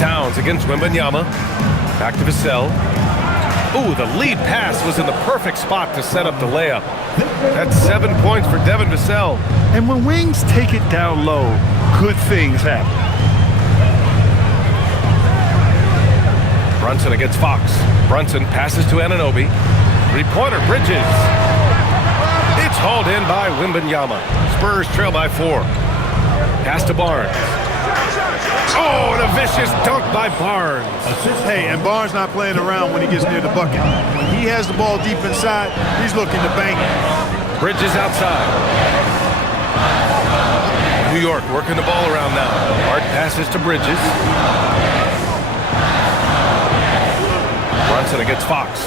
Towns against Wembanyama. Back to Vassell. Ooh, the lead pass was in the perfect spot to set up the layup. That's 7 points for Devin Vassell. And when wings take it down low, good things happen. Brunson against Fox. Brunson passes to Anunoby. Three-pointer, Bridges. It's hauled in by Wembanyama. Spurs trail by 4. Pass to Barnes. Oh, and a vicious dunk by Barnes. Hey, and Barnes not playing around when he gets near the bucket. When he has the ball deep inside, he's looking to bang it. Bridges outside. New York working the ball around now. Hart passes to Bridges. Brunson against Fox.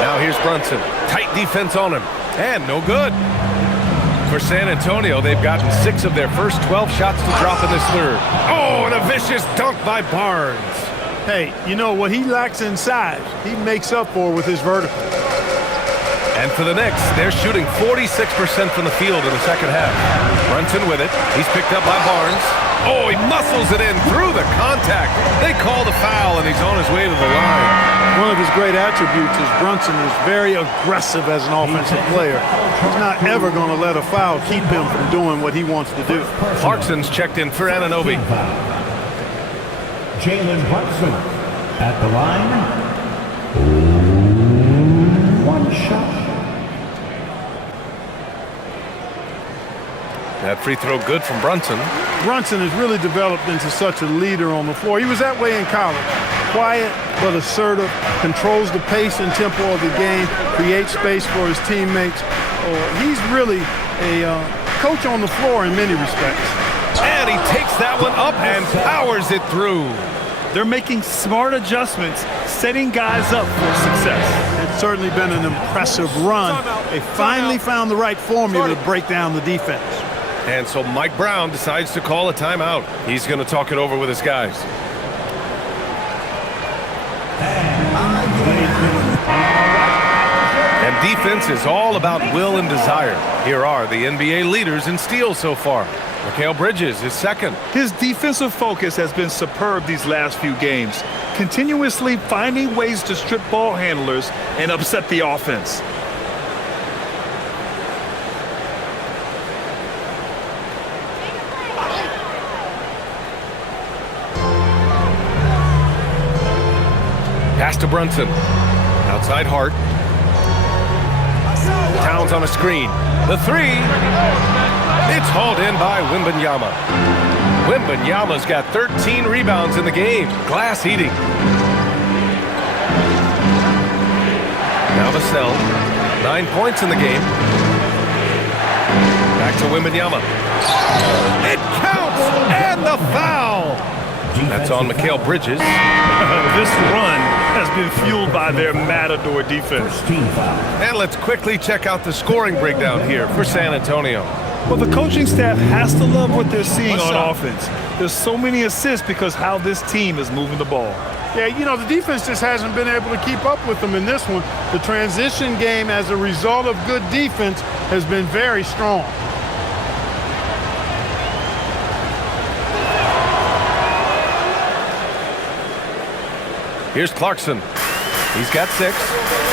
Now here's Brunson. Tight defense on him. And no good. For San Antonio, they've gotten 6 of their first 12 shots to drop in this third. Oh, and a vicious dunk by Barnes. Hey, you know what he lacks in size, he makes up for with his vertical. And for the Knicks, they're shooting 46% from the field in the second half. Brunson with it. He's picked up by Barnes. Oh, he muscles it in through the contact. They call the foul, and he's on his way to the line. One of his great attributes is Brunson is very aggressive as an offensive player. He's not ever going to let a foul keep him from doing what he wants to do. Clarkson's checked in for Anunoby. Jalen Brunson at the line. 1 shot. That free throw good from Brunson. Brunson has really developed into such a leader on the floor. He was that way in college. Quiet but assertive, controls the pace and tempo of the game, creates space for his teammates. He's really a coach on the floor in many respects. And he takes that one up and powers it through. They're making smart adjustments, setting guys up for success. It's certainly been an impressive run. They finally found the right formula to break down the defense. And so Mike Brown decides to call a timeout. He's going to talk it over with his guys. And defense is all about will and desire. Here are the NBA leaders in steals so far. Mikal Bridges is second. His defensive focus has been superb these last few games, continuously finding ways to strip ball handlers and upset the offense. Pass to Brunson. Outside Hart. Towns on a screen. The three. It's hauled in by Wembanyama. Wembanyama's got 13 rebounds in the game. Glass eating. Now Vassell. 9 points in the game. Back to Wembanyama. It counts! And the foul! That's on Mikal Bridges. This run has been fueled by their matador defense. And let's quickly check out the scoring breakdown here for San Antonio. Well, the coaching staff has to love what they're seeing on offense. There's so many assists because how this team is moving the ball. Yeah, you know, the defense just hasn't been able to keep up with them in this one. The transition game as a result of good defense has been very strong. Here's Clarkson. He's got 6.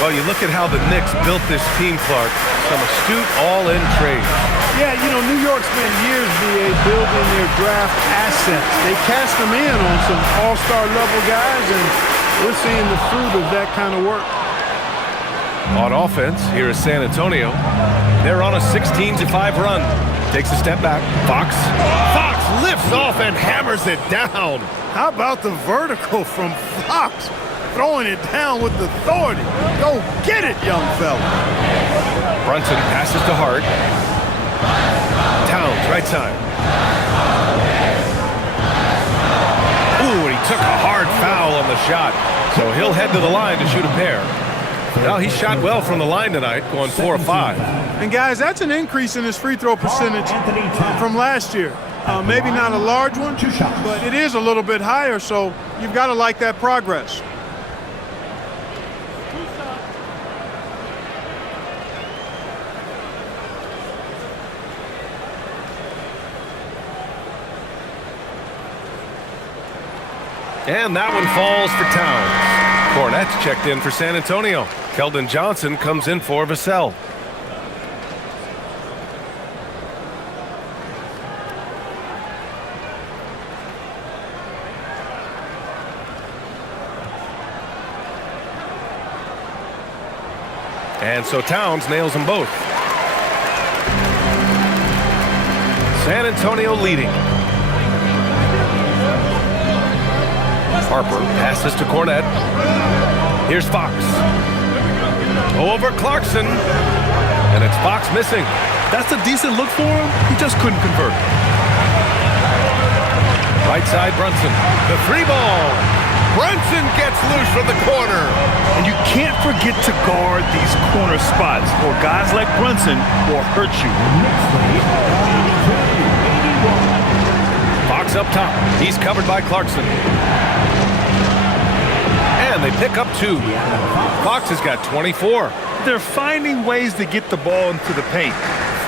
Well, you look at how the Knicks built this team, Clark. Some astute all-in trades. Yeah, you know, New York spent years, BA, building their draft assets. They cast them in on some all-star level guys, and we're seeing the fruit of that kind of work. On offense, here is San Antonio. They're on a 16-5 run. Takes a step back. Fox lifts off and hammers it down. How about the vertical from Fox? Throwing it down with authority. Go get it, young fella. Brunson passes to Hart. Towns, right side. Ooh, and he took a hard foul on the shot. So he'll head to the line to shoot a pair. Well, he shot well from the line tonight, going 4 of 5. And guys, that's an increase in his free throw percentage from last year. Maybe not a large one, but it is a little bit higher, so you've got to like that progress. And that one falls for Towns. Hornets checked in for San Antonio. Keldon Johnson comes in for Vassell. And so Towns nails them both. San Antonio leading. Harper passes to Cornette. Here's Fox. Over Clarkson. And it's Fox missing. That's a decent look for him. He just couldn't convert. Right side Brunson. The three ball. Brunson gets loose from the corner. And you can't forget to guard these corner spots, or guys like Brunson will hurt you. Fox up top. He's covered by Clarkson. And they pick up 2. Fox has got 24. They're finding ways to get the ball into the paint.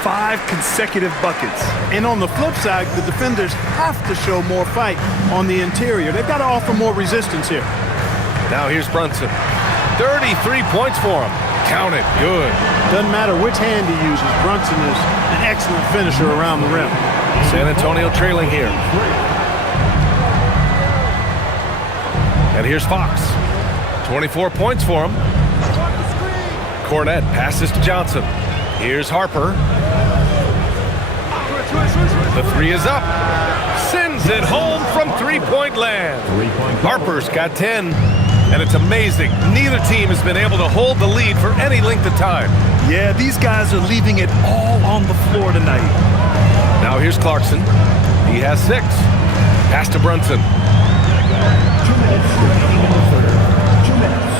5 consecutive buckets. And on the flip side, the defenders have to show more fight on the interior. They've got to offer more resistance here. Now here's Brunson. 33 points for him. Count it. Good. Doesn't matter which hand he uses. Brunson is an excellent finisher around the rim. San Antonio trailing here. And here's Fox. 24 points for him. Cornette passes to Johnson. Here's Harper. The three is up. Sends it home from three-point land. Harper's got 10. And it's amazing. Neither team has been able to hold the lead for any length of time. Yeah, these guys are leaving it all on the floor tonight. Now here's Clarkson. He has 6. Pass to Brunson. 2 minutes remaining in the third. 2 minutes.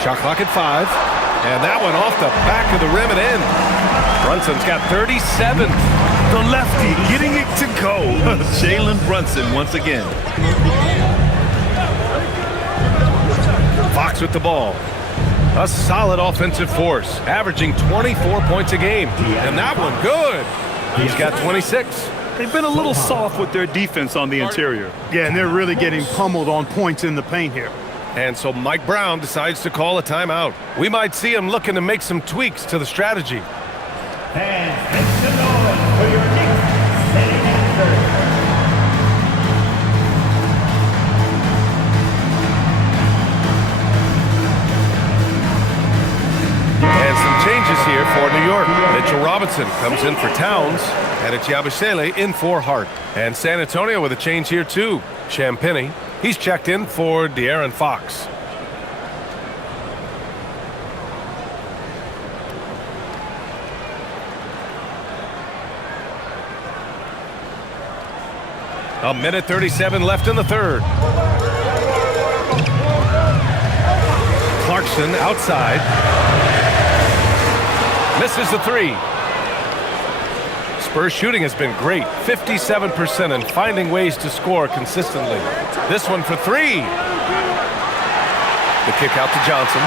Shot clock at 5. And that one off the back of the rim and in. Brunson's got 37. The lefty getting it to go. Jalen Brunson once again. Fox with the ball. A solid offensive force, averaging 24 points a game. And that one good. He's got 26. They've been a little soft with their defense on the interior. Yeah, and they're really getting pummeled on points in the paint here. And so Mike Brown decides to call a timeout. We might see him looking to make some tweaks to the strategy. And Vincent Nolan for your Knicks, setting at third. And some changes here for New York. Mitchell Robinson comes in for Towns, and it's Yabusele in for Hart. And San Antonio with a change here too. Champagnie, he's checked in for De'Aaron Fox. A minute 37 left in the third. Clarkson outside. Misses the three. Spurs shooting has been great. 57% and finding ways to score consistently. This one for 3. The kick out to Johnson.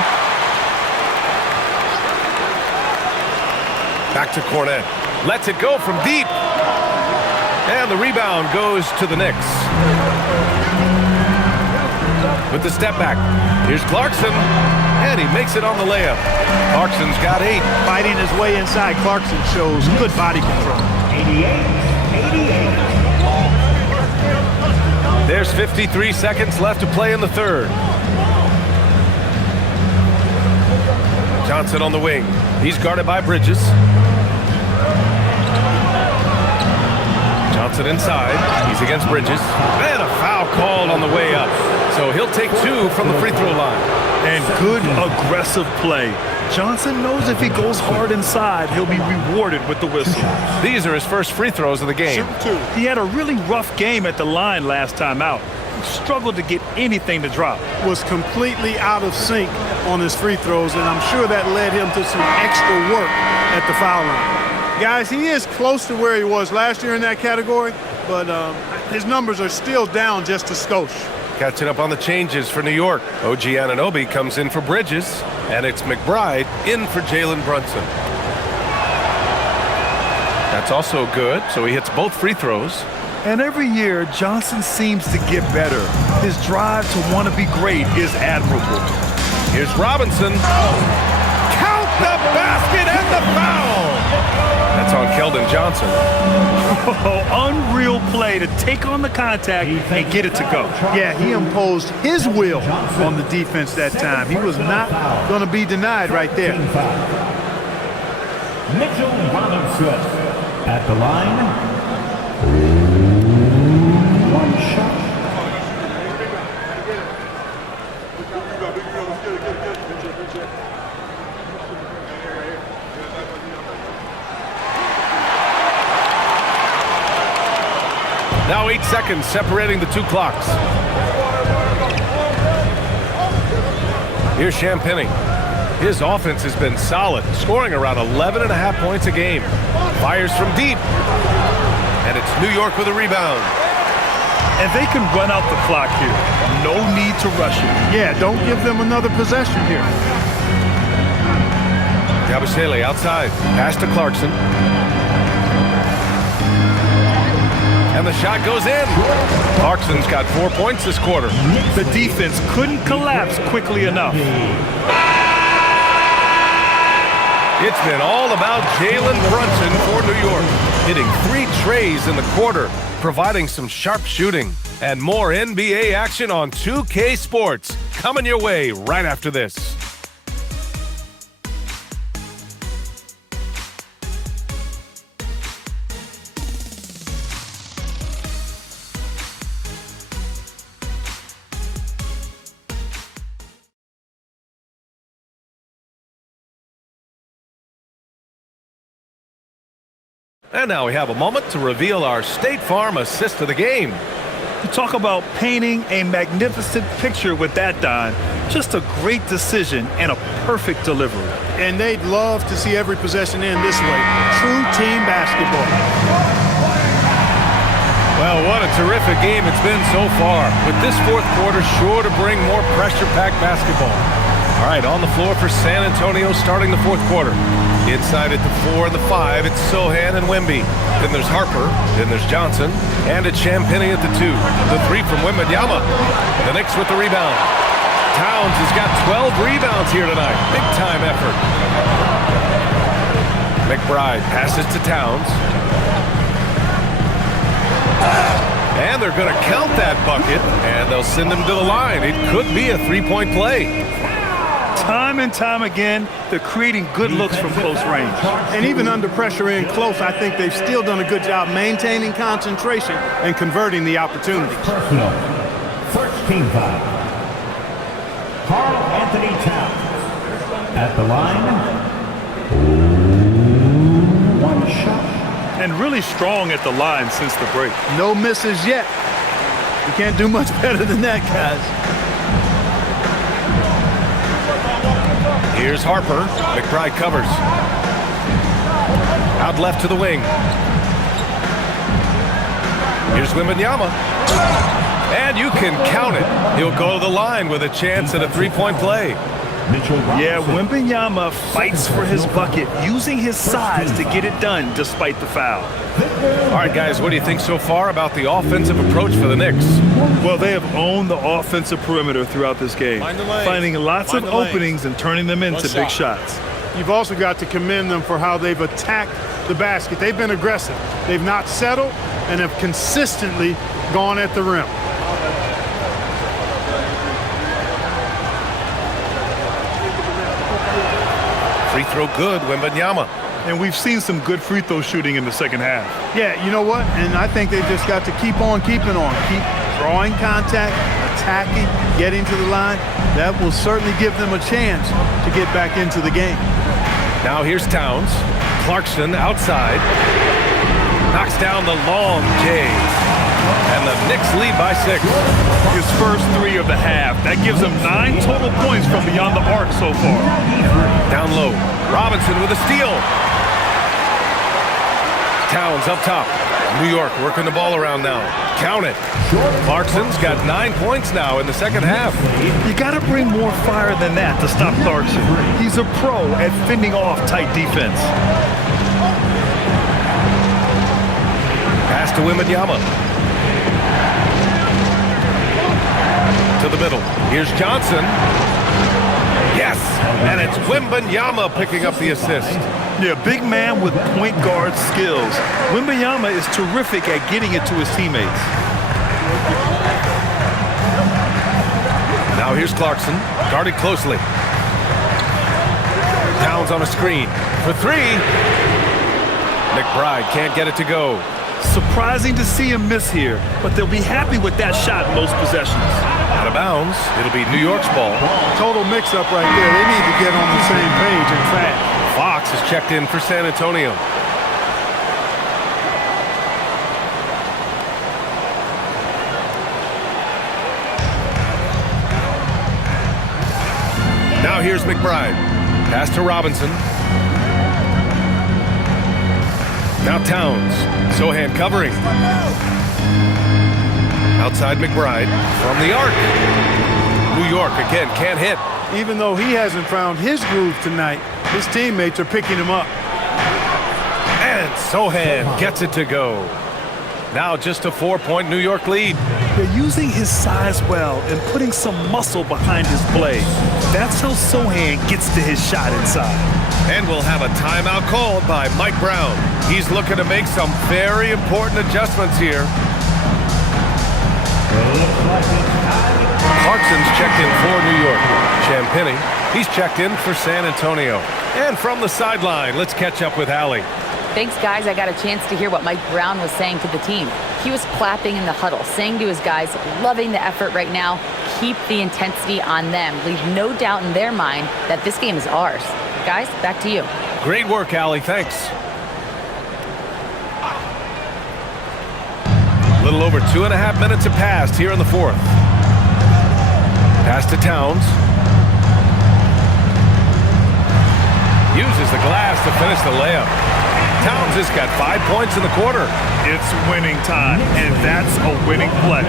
Back to Cornette. Lets it go from deep. And the rebound goes to the Knicks. With the step back. Here's Clarkson. And he makes it on the layup. Clarkson's got 8. Fighting his way inside, Clarkson shows good body control. 88. There's 53 seconds left to play in the third. Johnson on the wing. He's guarded by Bridges. Johnson inside. He's against Bridges. And a foul called on the way up. So he'll take 2 from the free throw line. And good aggressive play. Johnson knows if he goes hard inside, he'll be rewarded with the whistle. These are his first free throws of the game. He had a really rough game at the line last time out. He struggled to get anything to drop. Was completely out of sync on his free throws, and I'm sure that led him to some extra work at the foul line. Guys, he is close to where he was last year in that category, but his numbers are still down just a skosh. Catching up on the changes for New York. OG Anunoby comes in for Bridges, and it's McBride in for Jalen Brunson. That's also good, so he hits both free throws. And every year, Johnson seems to get better. His drive to want to be great is admirable. Here's Robinson. Count the basket and the foul. That's on Keldon Johnson. Oh, unreal play to take on the contact and get it to go. Yeah, he imposed his will on the defense that time. He was not going to be denied right there. Mitchell Robinson at the line. One shot. Now 8 seconds separating the two clocks. Here's Champagny. His offense has been solid, scoring around 11.5 points a game. Fires from deep. And it's New York with a rebound. And they can run out the clock here. No need to rush it. Yeah, don't give them another possession here. Yabusele outside. Pass to Clarkson. And the shot goes in. Clarkson's got 4 points this quarter. The defense couldn't collapse quickly enough. It's been all about Jalen Brunson for New York, hitting 3 trays in the quarter, providing some sharp shooting. And more NBA action on 2K Sports coming your way right after this. And now we have a moment to reveal our State Farm assist of the game. You talk about painting a magnificent picture with that, Don. Just a great decision and a perfect delivery. And they'd love to see every possession end this way. True team basketball. Well, what a terrific game it's been so far, with this fourth quarter sure to bring more pressure-packed basketball. All right, on the floor for San Antonio starting the fourth quarter. Inside at the 4 and the 5, it's Sohan and Wemby. Then there's Harper, then there's Johnson, and it's Champagny at the 2. The 3 from Wembanyama. The Knicks with the rebound. Towns has got 12 rebounds here tonight. Big-time effort. McBride passes to Towns. And they're going to count that bucket, and they'll send him to the line. It could be a three-point play. Time and time again, they're creating good looks from close range. And even under pressure in close, I think they've still done a good job maintaining concentration and converting the opportunities. Personal. First team foul. Karl Anthony Towns at the line. One shot. And really strong at the line since the break. No misses yet. You can't do much better than that, guys. Here's Harper. McBride covers. Out left to the wing. Here's Wembanyama. And you can count it. He'll go to the line with a chance at a three-point play. Yeah, Wembanyama fights for his bucket, using his size to get it done despite the foul. All right, guys, what do you think so far about the offensive approach for the Knicks? Well, they have owned the offensive perimeter throughout this game, finding lots of openings and turning them into big shots. You've also got to commend them for how they've attacked the basket. They've been aggressive. They've not settled and have consistently gone at the rim. Free throw good, Wembanyama. And we've seen some good free throw shooting in the second half. Yeah, you know what? And I think they've just got to keep on keeping on. Keep drawing contact, attacking, getting to the line. That will certainly give them a chance to get back into the game. Now here's Towns. Clarkson outside. Knocks down the long J. And the Knicks lead by 6. His first 3 of the half. That gives him 9 total points from beyond the arc so far. Down low. Robinson with a steal. Towns up top. New York working the ball around now. Count it. Clarkson's got 9 points now in the second half. You got to bring more fire than that to stop Clarkson. He's a pro at fending off tight defense. Pass to Wembanyama. to the middle. Here's Johnson. Yes, and it's Wembanyama picking up the assist. Yeah, big man with point guard skills. Wembanyama is terrific at getting it to his teammates. Now here's Clarkson, guarded closely. Towns on a screen for three. McBride can't get it to go. Surprising to see him miss here, but they'll be happy with that shot most possessions. Out of bounds. It'll be New York's ball. Total mix-up right there. They need to get on the same page and fast. Fox is checked in for San Antonio. Now here's McBride. Pass to Robinson. Now Towns. Sohan covering. Outside McBride from the arc. New York again can't hit. Even though he hasn't found his groove tonight, his teammates are picking him up. And Sohan gets it to go. Now just a 4-point New York lead. They're using his size well and putting some muscle behind his play. That's how Sohan gets to his shot inside. And we'll have a timeout called by Mike Brown. He's looking to make some very important adjustments here. Clarkson's checked in for New York. Champagny, he's checked in for San Antonio. And from the sideline, let's catch up with Allie. Thanks, guys. I got a chance to hear what Mike Brown was saying to the team. He was clapping in the huddle, saying to his guys, loving the effort right now. Keep the intensity on them. Leave no doubt in their mind that this game is ours. Guys, back to you. Great work, Allie. Thanks. A little over 2.5 minutes have passed here in the fourth. Pass to Towns. Uses the glass to finish the layup. Towns has got 5 points in the quarter. It's winning time, and that's a winning play.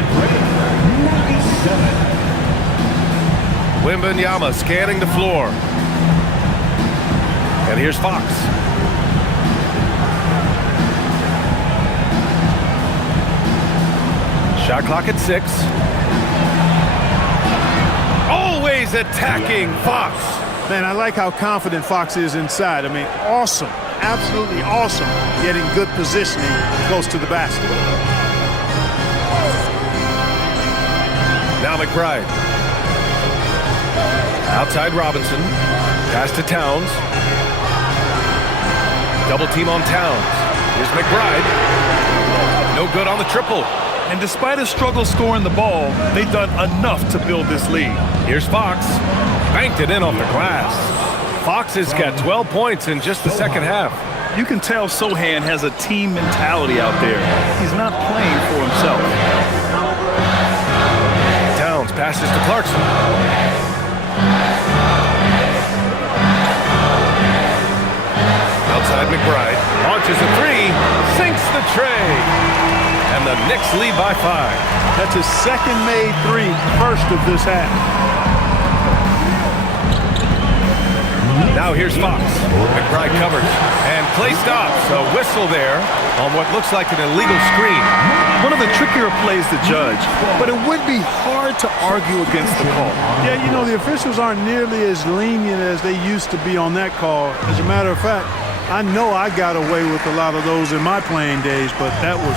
Wembanyama scanning the floor. And here's Fox. Shot clock at 6. Always attacking Fox. Man, I like how confident Fox is inside. I mean, awesome. Absolutely awesome. Getting good positioning close to the basket. Now McBride. Outside Robinson. Pass to Towns. Double team on Towns. Here's McBride. No good on the triple. And despite a struggle scoring the ball, they've done enough to build this lead. Here's Fox. Banked it in off the glass. Fox has got 12 points in just the second half. You can tell Sohan has a team mentality out there. He's not playing for himself. Towns passes to Clarkson. Outside McBride. Launches a three. Sinks the tray. And the Knicks lead by 5. That's his second made three, first of this half. Now here's Fox. McBride covers. And play stops. A whistle there on what looks like an illegal screen. One of the trickier plays to judge, but it would be hard to argue against the call. Yeah, you know, the officials aren't nearly as lenient as they used to be on that call. As a matter of fact, I know I got away with a lot of those in my playing days, but that was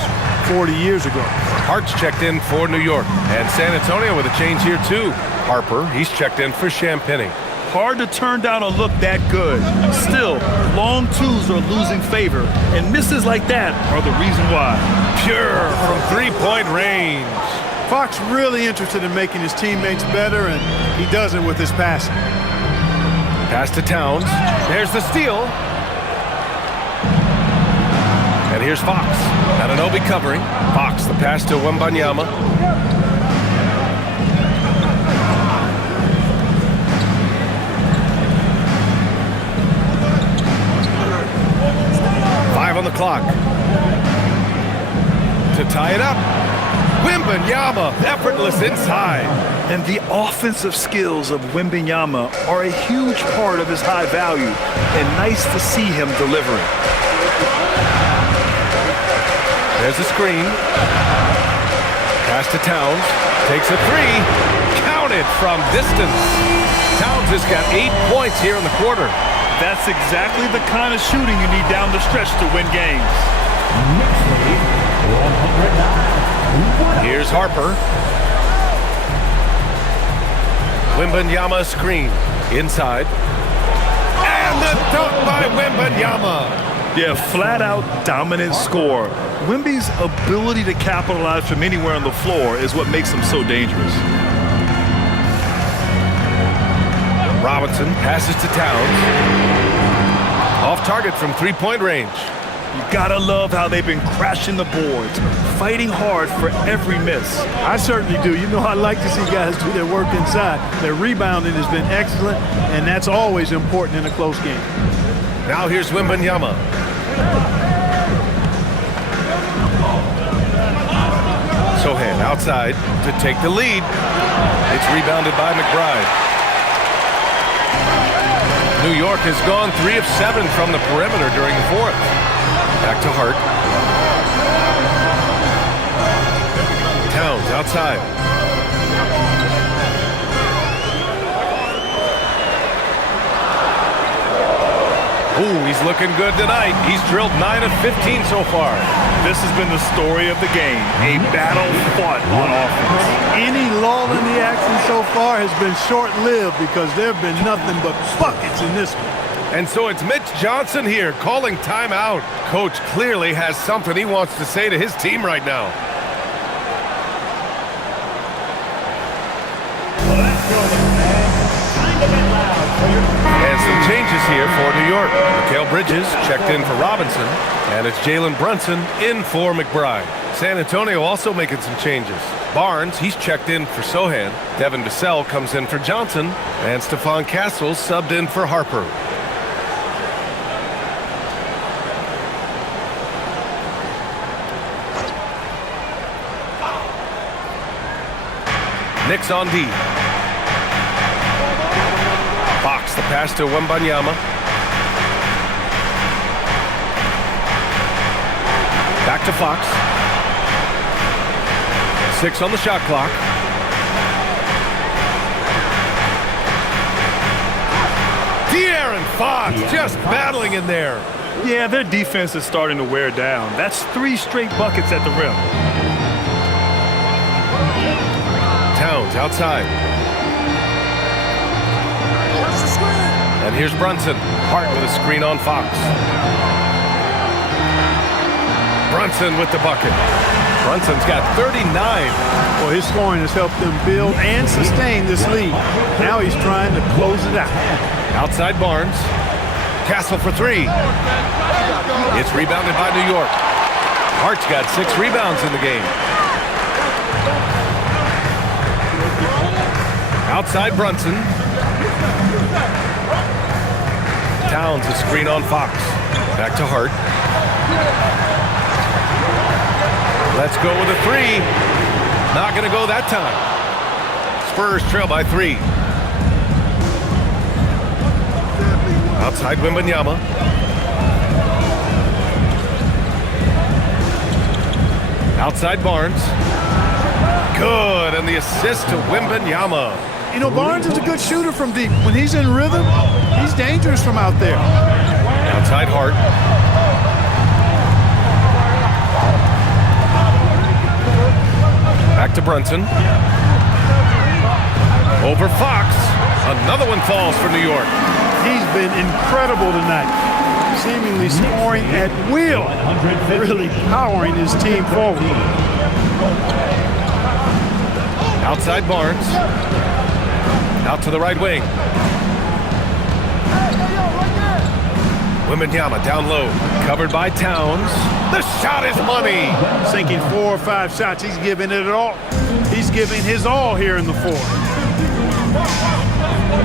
40 years ago. Hart's checked in for New York. And San Antonio with a change here, too. Harper, he's checked in for Champagny. Hard to turn down a look that good. Still, long twos are losing favor, and misses like that are the reason why. Pure from three-point range. Fox really interested in making his teammates better, and he does it with his passing. Pass to Towns. There's the steal. And here's Fox. Anunoby covering. Fox, the pass to Wembanyama. On the clock to tie it up. Wembanyama effortless inside. And the offensive skills of Wembanyama are a huge part of his high value, and nice to see him delivering. There's a screen. Pass to Towns. Takes a three. it from distance. Towns has got 8 points here in the quarter. That's exactly the kind of shooting you need down the stretch to win games. Here's Harper. Wembanyama screen. Inside. And the dunk by Wembanyama. Yeah, flat-out dominant score. Wemby's ability to capitalize from anywhere on the floor is what makes him so dangerous. Robinson passes to Towns. Off target from three-point range. You gotta love how they've been crashing the boards, fighting hard for every miss. I certainly do. You know, I like to see guys do their work inside. Their rebounding has been excellent, and that's always important in a close game. Now here's Wembanyama. Sohan outside to take the lead. It's rebounded by McBride. New York has gone 3 of 7 from the perimeter during the fourth. Back to Hart. Towns outside. Ooh, he's looking good tonight. He's drilled 9 of 15 so far. This has been the story of the game, a battle fought on offense. Any lull in the action so far has been short-lived because there have been nothing but buckets in this one. And so it's Mitch Johnson here calling timeout. Coach clearly has something he wants to say to his team right now. And some changes here for New York. Mikal Bridges checked in for Robinson, and it's Jalen Brunson in for McBride. San Antonio also making some changes. Barnes, he's checked in for Sohan. Devin Vassell comes in for Johnson, and Stephon Castle subbed in for Harper. Knicks on D. Fox the pass to Wembanyama. Back to Fox. 6 on the shot clock. De'Aaron Fox just battling in there. Yeah, their defense is starting to wear down. That's 3 straight buckets at the rim. Towns outside. And here's Brunson. Hart with a screen on Fox. Brunson with the bucket. Brunson's got 39. Well, his scoring has helped them build and sustain this lead. Now he's trying to close it out. Outside Barnes. Castle for 3. It's rebounded by New York. Hart's got 6 rebounds in the game. Outside Brunson. Towns a screen on Fox. Back to Hart. Let's go with a 3. Not going to go that time. Spurs trail by 3. Outside Wembanyama. Outside Barnes. Good, and the assist to Wembanyama. You know, Barnes is a good shooter from deep. When he's in rhythm, he's dangerous from out there. Outside Hart. Back to Brunson. Over Fox. Another one falls for New York. He's been incredible tonight. Seemingly scoring at will. Really powering his team forward. Outside Barnes. Out to the right wing. Wembanyama down low. Covered by Towns. The shot is money. Sinking 4 or 5 shots. He's giving it all. He's giving his all here in the fourth.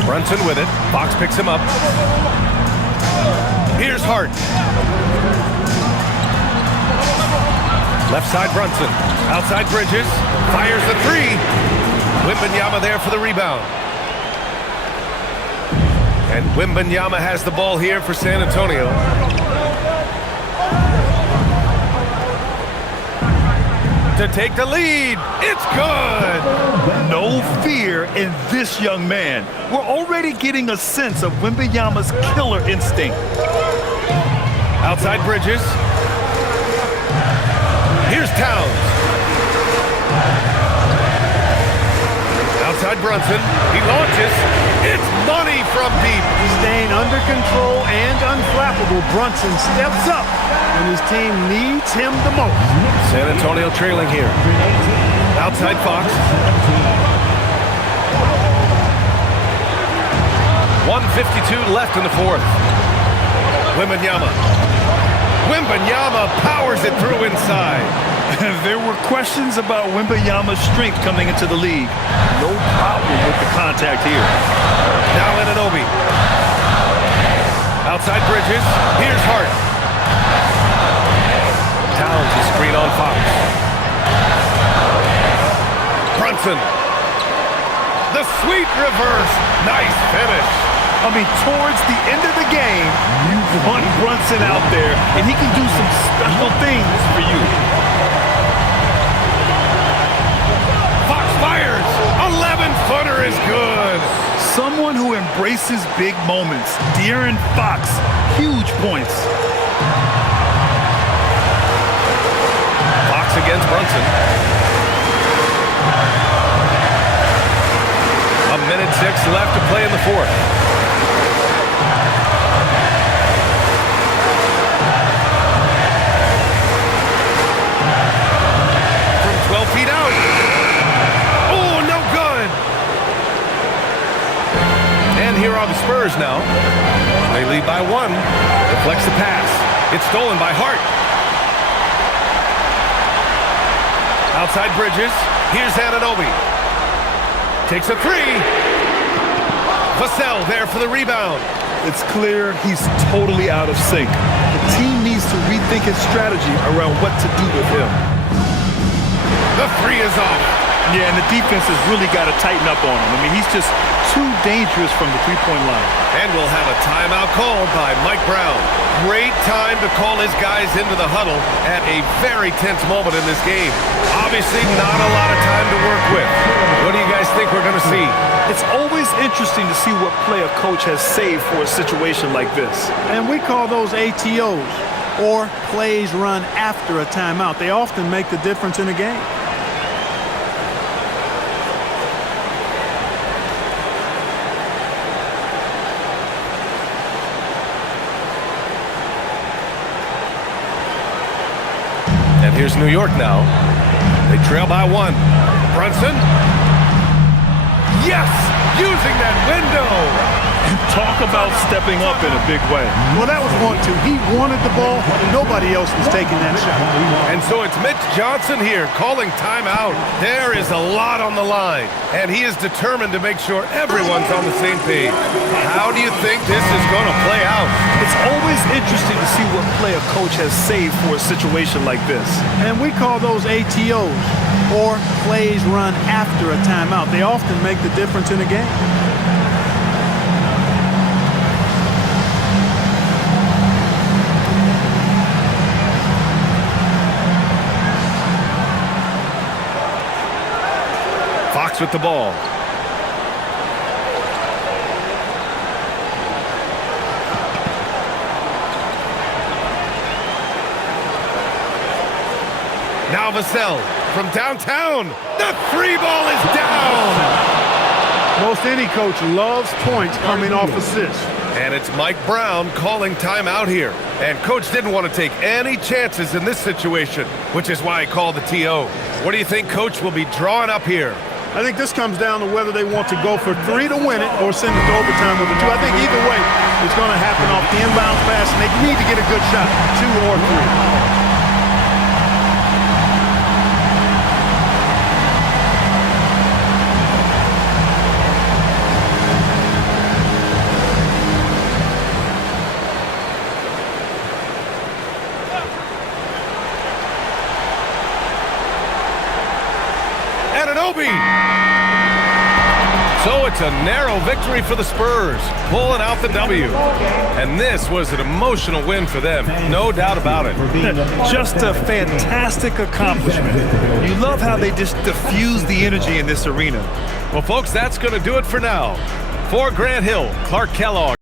Brunson with it. Fox picks him up. Here's Hart. Left side Brunson. Outside Bridges. Fires the 3. Wembanyama there for the rebound. And Wembanyama has the ball here for San Antonio. to take the lead. It's good. No fear in this young man. We're already getting a sense of Wembanyama's killer instinct. Outside Bridges. Here's Towns. Outside Brunson. He launches. It's money from deep. Staying under control and unflappable, Brunson steps up when his team needs him the most. San Antonio trailing here. Outside Fox. 1:52 left in the fourth. Wembanyama. Wembanyama powers it through inside. There were questions about Wembanyama's strength coming into the league. No problem with the contact here. Now Anunoby. Outside Bridges. Here's Hart. Towns is screen on Fox. Brunson. The sweet reverse. Nice finish. I mean, towards the end of the game, you want Brunson out there, and he can do some special things for you. Fox fires. 11-footer is good. Someone who embraces big moments. De'Aaron Fox, huge points. Fox against Brunson. 1:06 left to play in the fourth. From 12 feet out. Oh, no good. And here are the Spurs now. They lead by one. Deflects the pass. It's stolen by Hart. Outside Bridges. Here's Anunoby. Takes a three. Vassell there for the rebound. It's clear he's totally out of sync. The team needs to rethink its strategy around what to do with him. The three is off. Yeah, and the defense has really got to tighten up on him. I mean, he's just too dangerous from the three-point line. And we'll have a timeout called by Mike Brown. Great time to call his guys into the huddle at a very tense moment in this game. Obviously not a lot of time to work with. What do you guys think we're going to see? It's always interesting to see what play a coach has saved for a situation like this. And we call those ATOs, or plays run after a timeout. They often make the difference in a game. And here's New York now. They trail by one. Brunson. Yes! Using that window! Talk about stepping up in a big way. Well, that was 1-2. He wanted the ball. Nobody else was taking that shot. And so it's Mitch Johnson here calling timeout. There is a lot on the line, and he is determined to make sure everyone's on the same page. How do you think this is going to play out? It's always interesting to see what play a coach has saved for a situation like this. And we call those ATOs, or plays run after a timeout. They often make the difference in a game. Fox with the ball. Now Vassell from downtown. The three ball is down. Most any coach loves points coming off assists. And it's Mike Brown calling timeout here. And coach didn't want to take any chances in this situation, which is why he called the TO. What do you think coach will be drawing up here? I think this comes down to whether they want to go for three to win it or send it to overtime with a two. I think either way, it's going to happen off the inbound pass, and they need to get a good shot, 2 or 3. So it's a narrow victory for the Spurs, pulling out the W. And this was an emotional win for them, no doubt about it. Just a fantastic accomplishment. You love how they just diffuse the energy in this arena. Well, folks, that's going to do it for now. For Grant Hill, Clark Kellogg.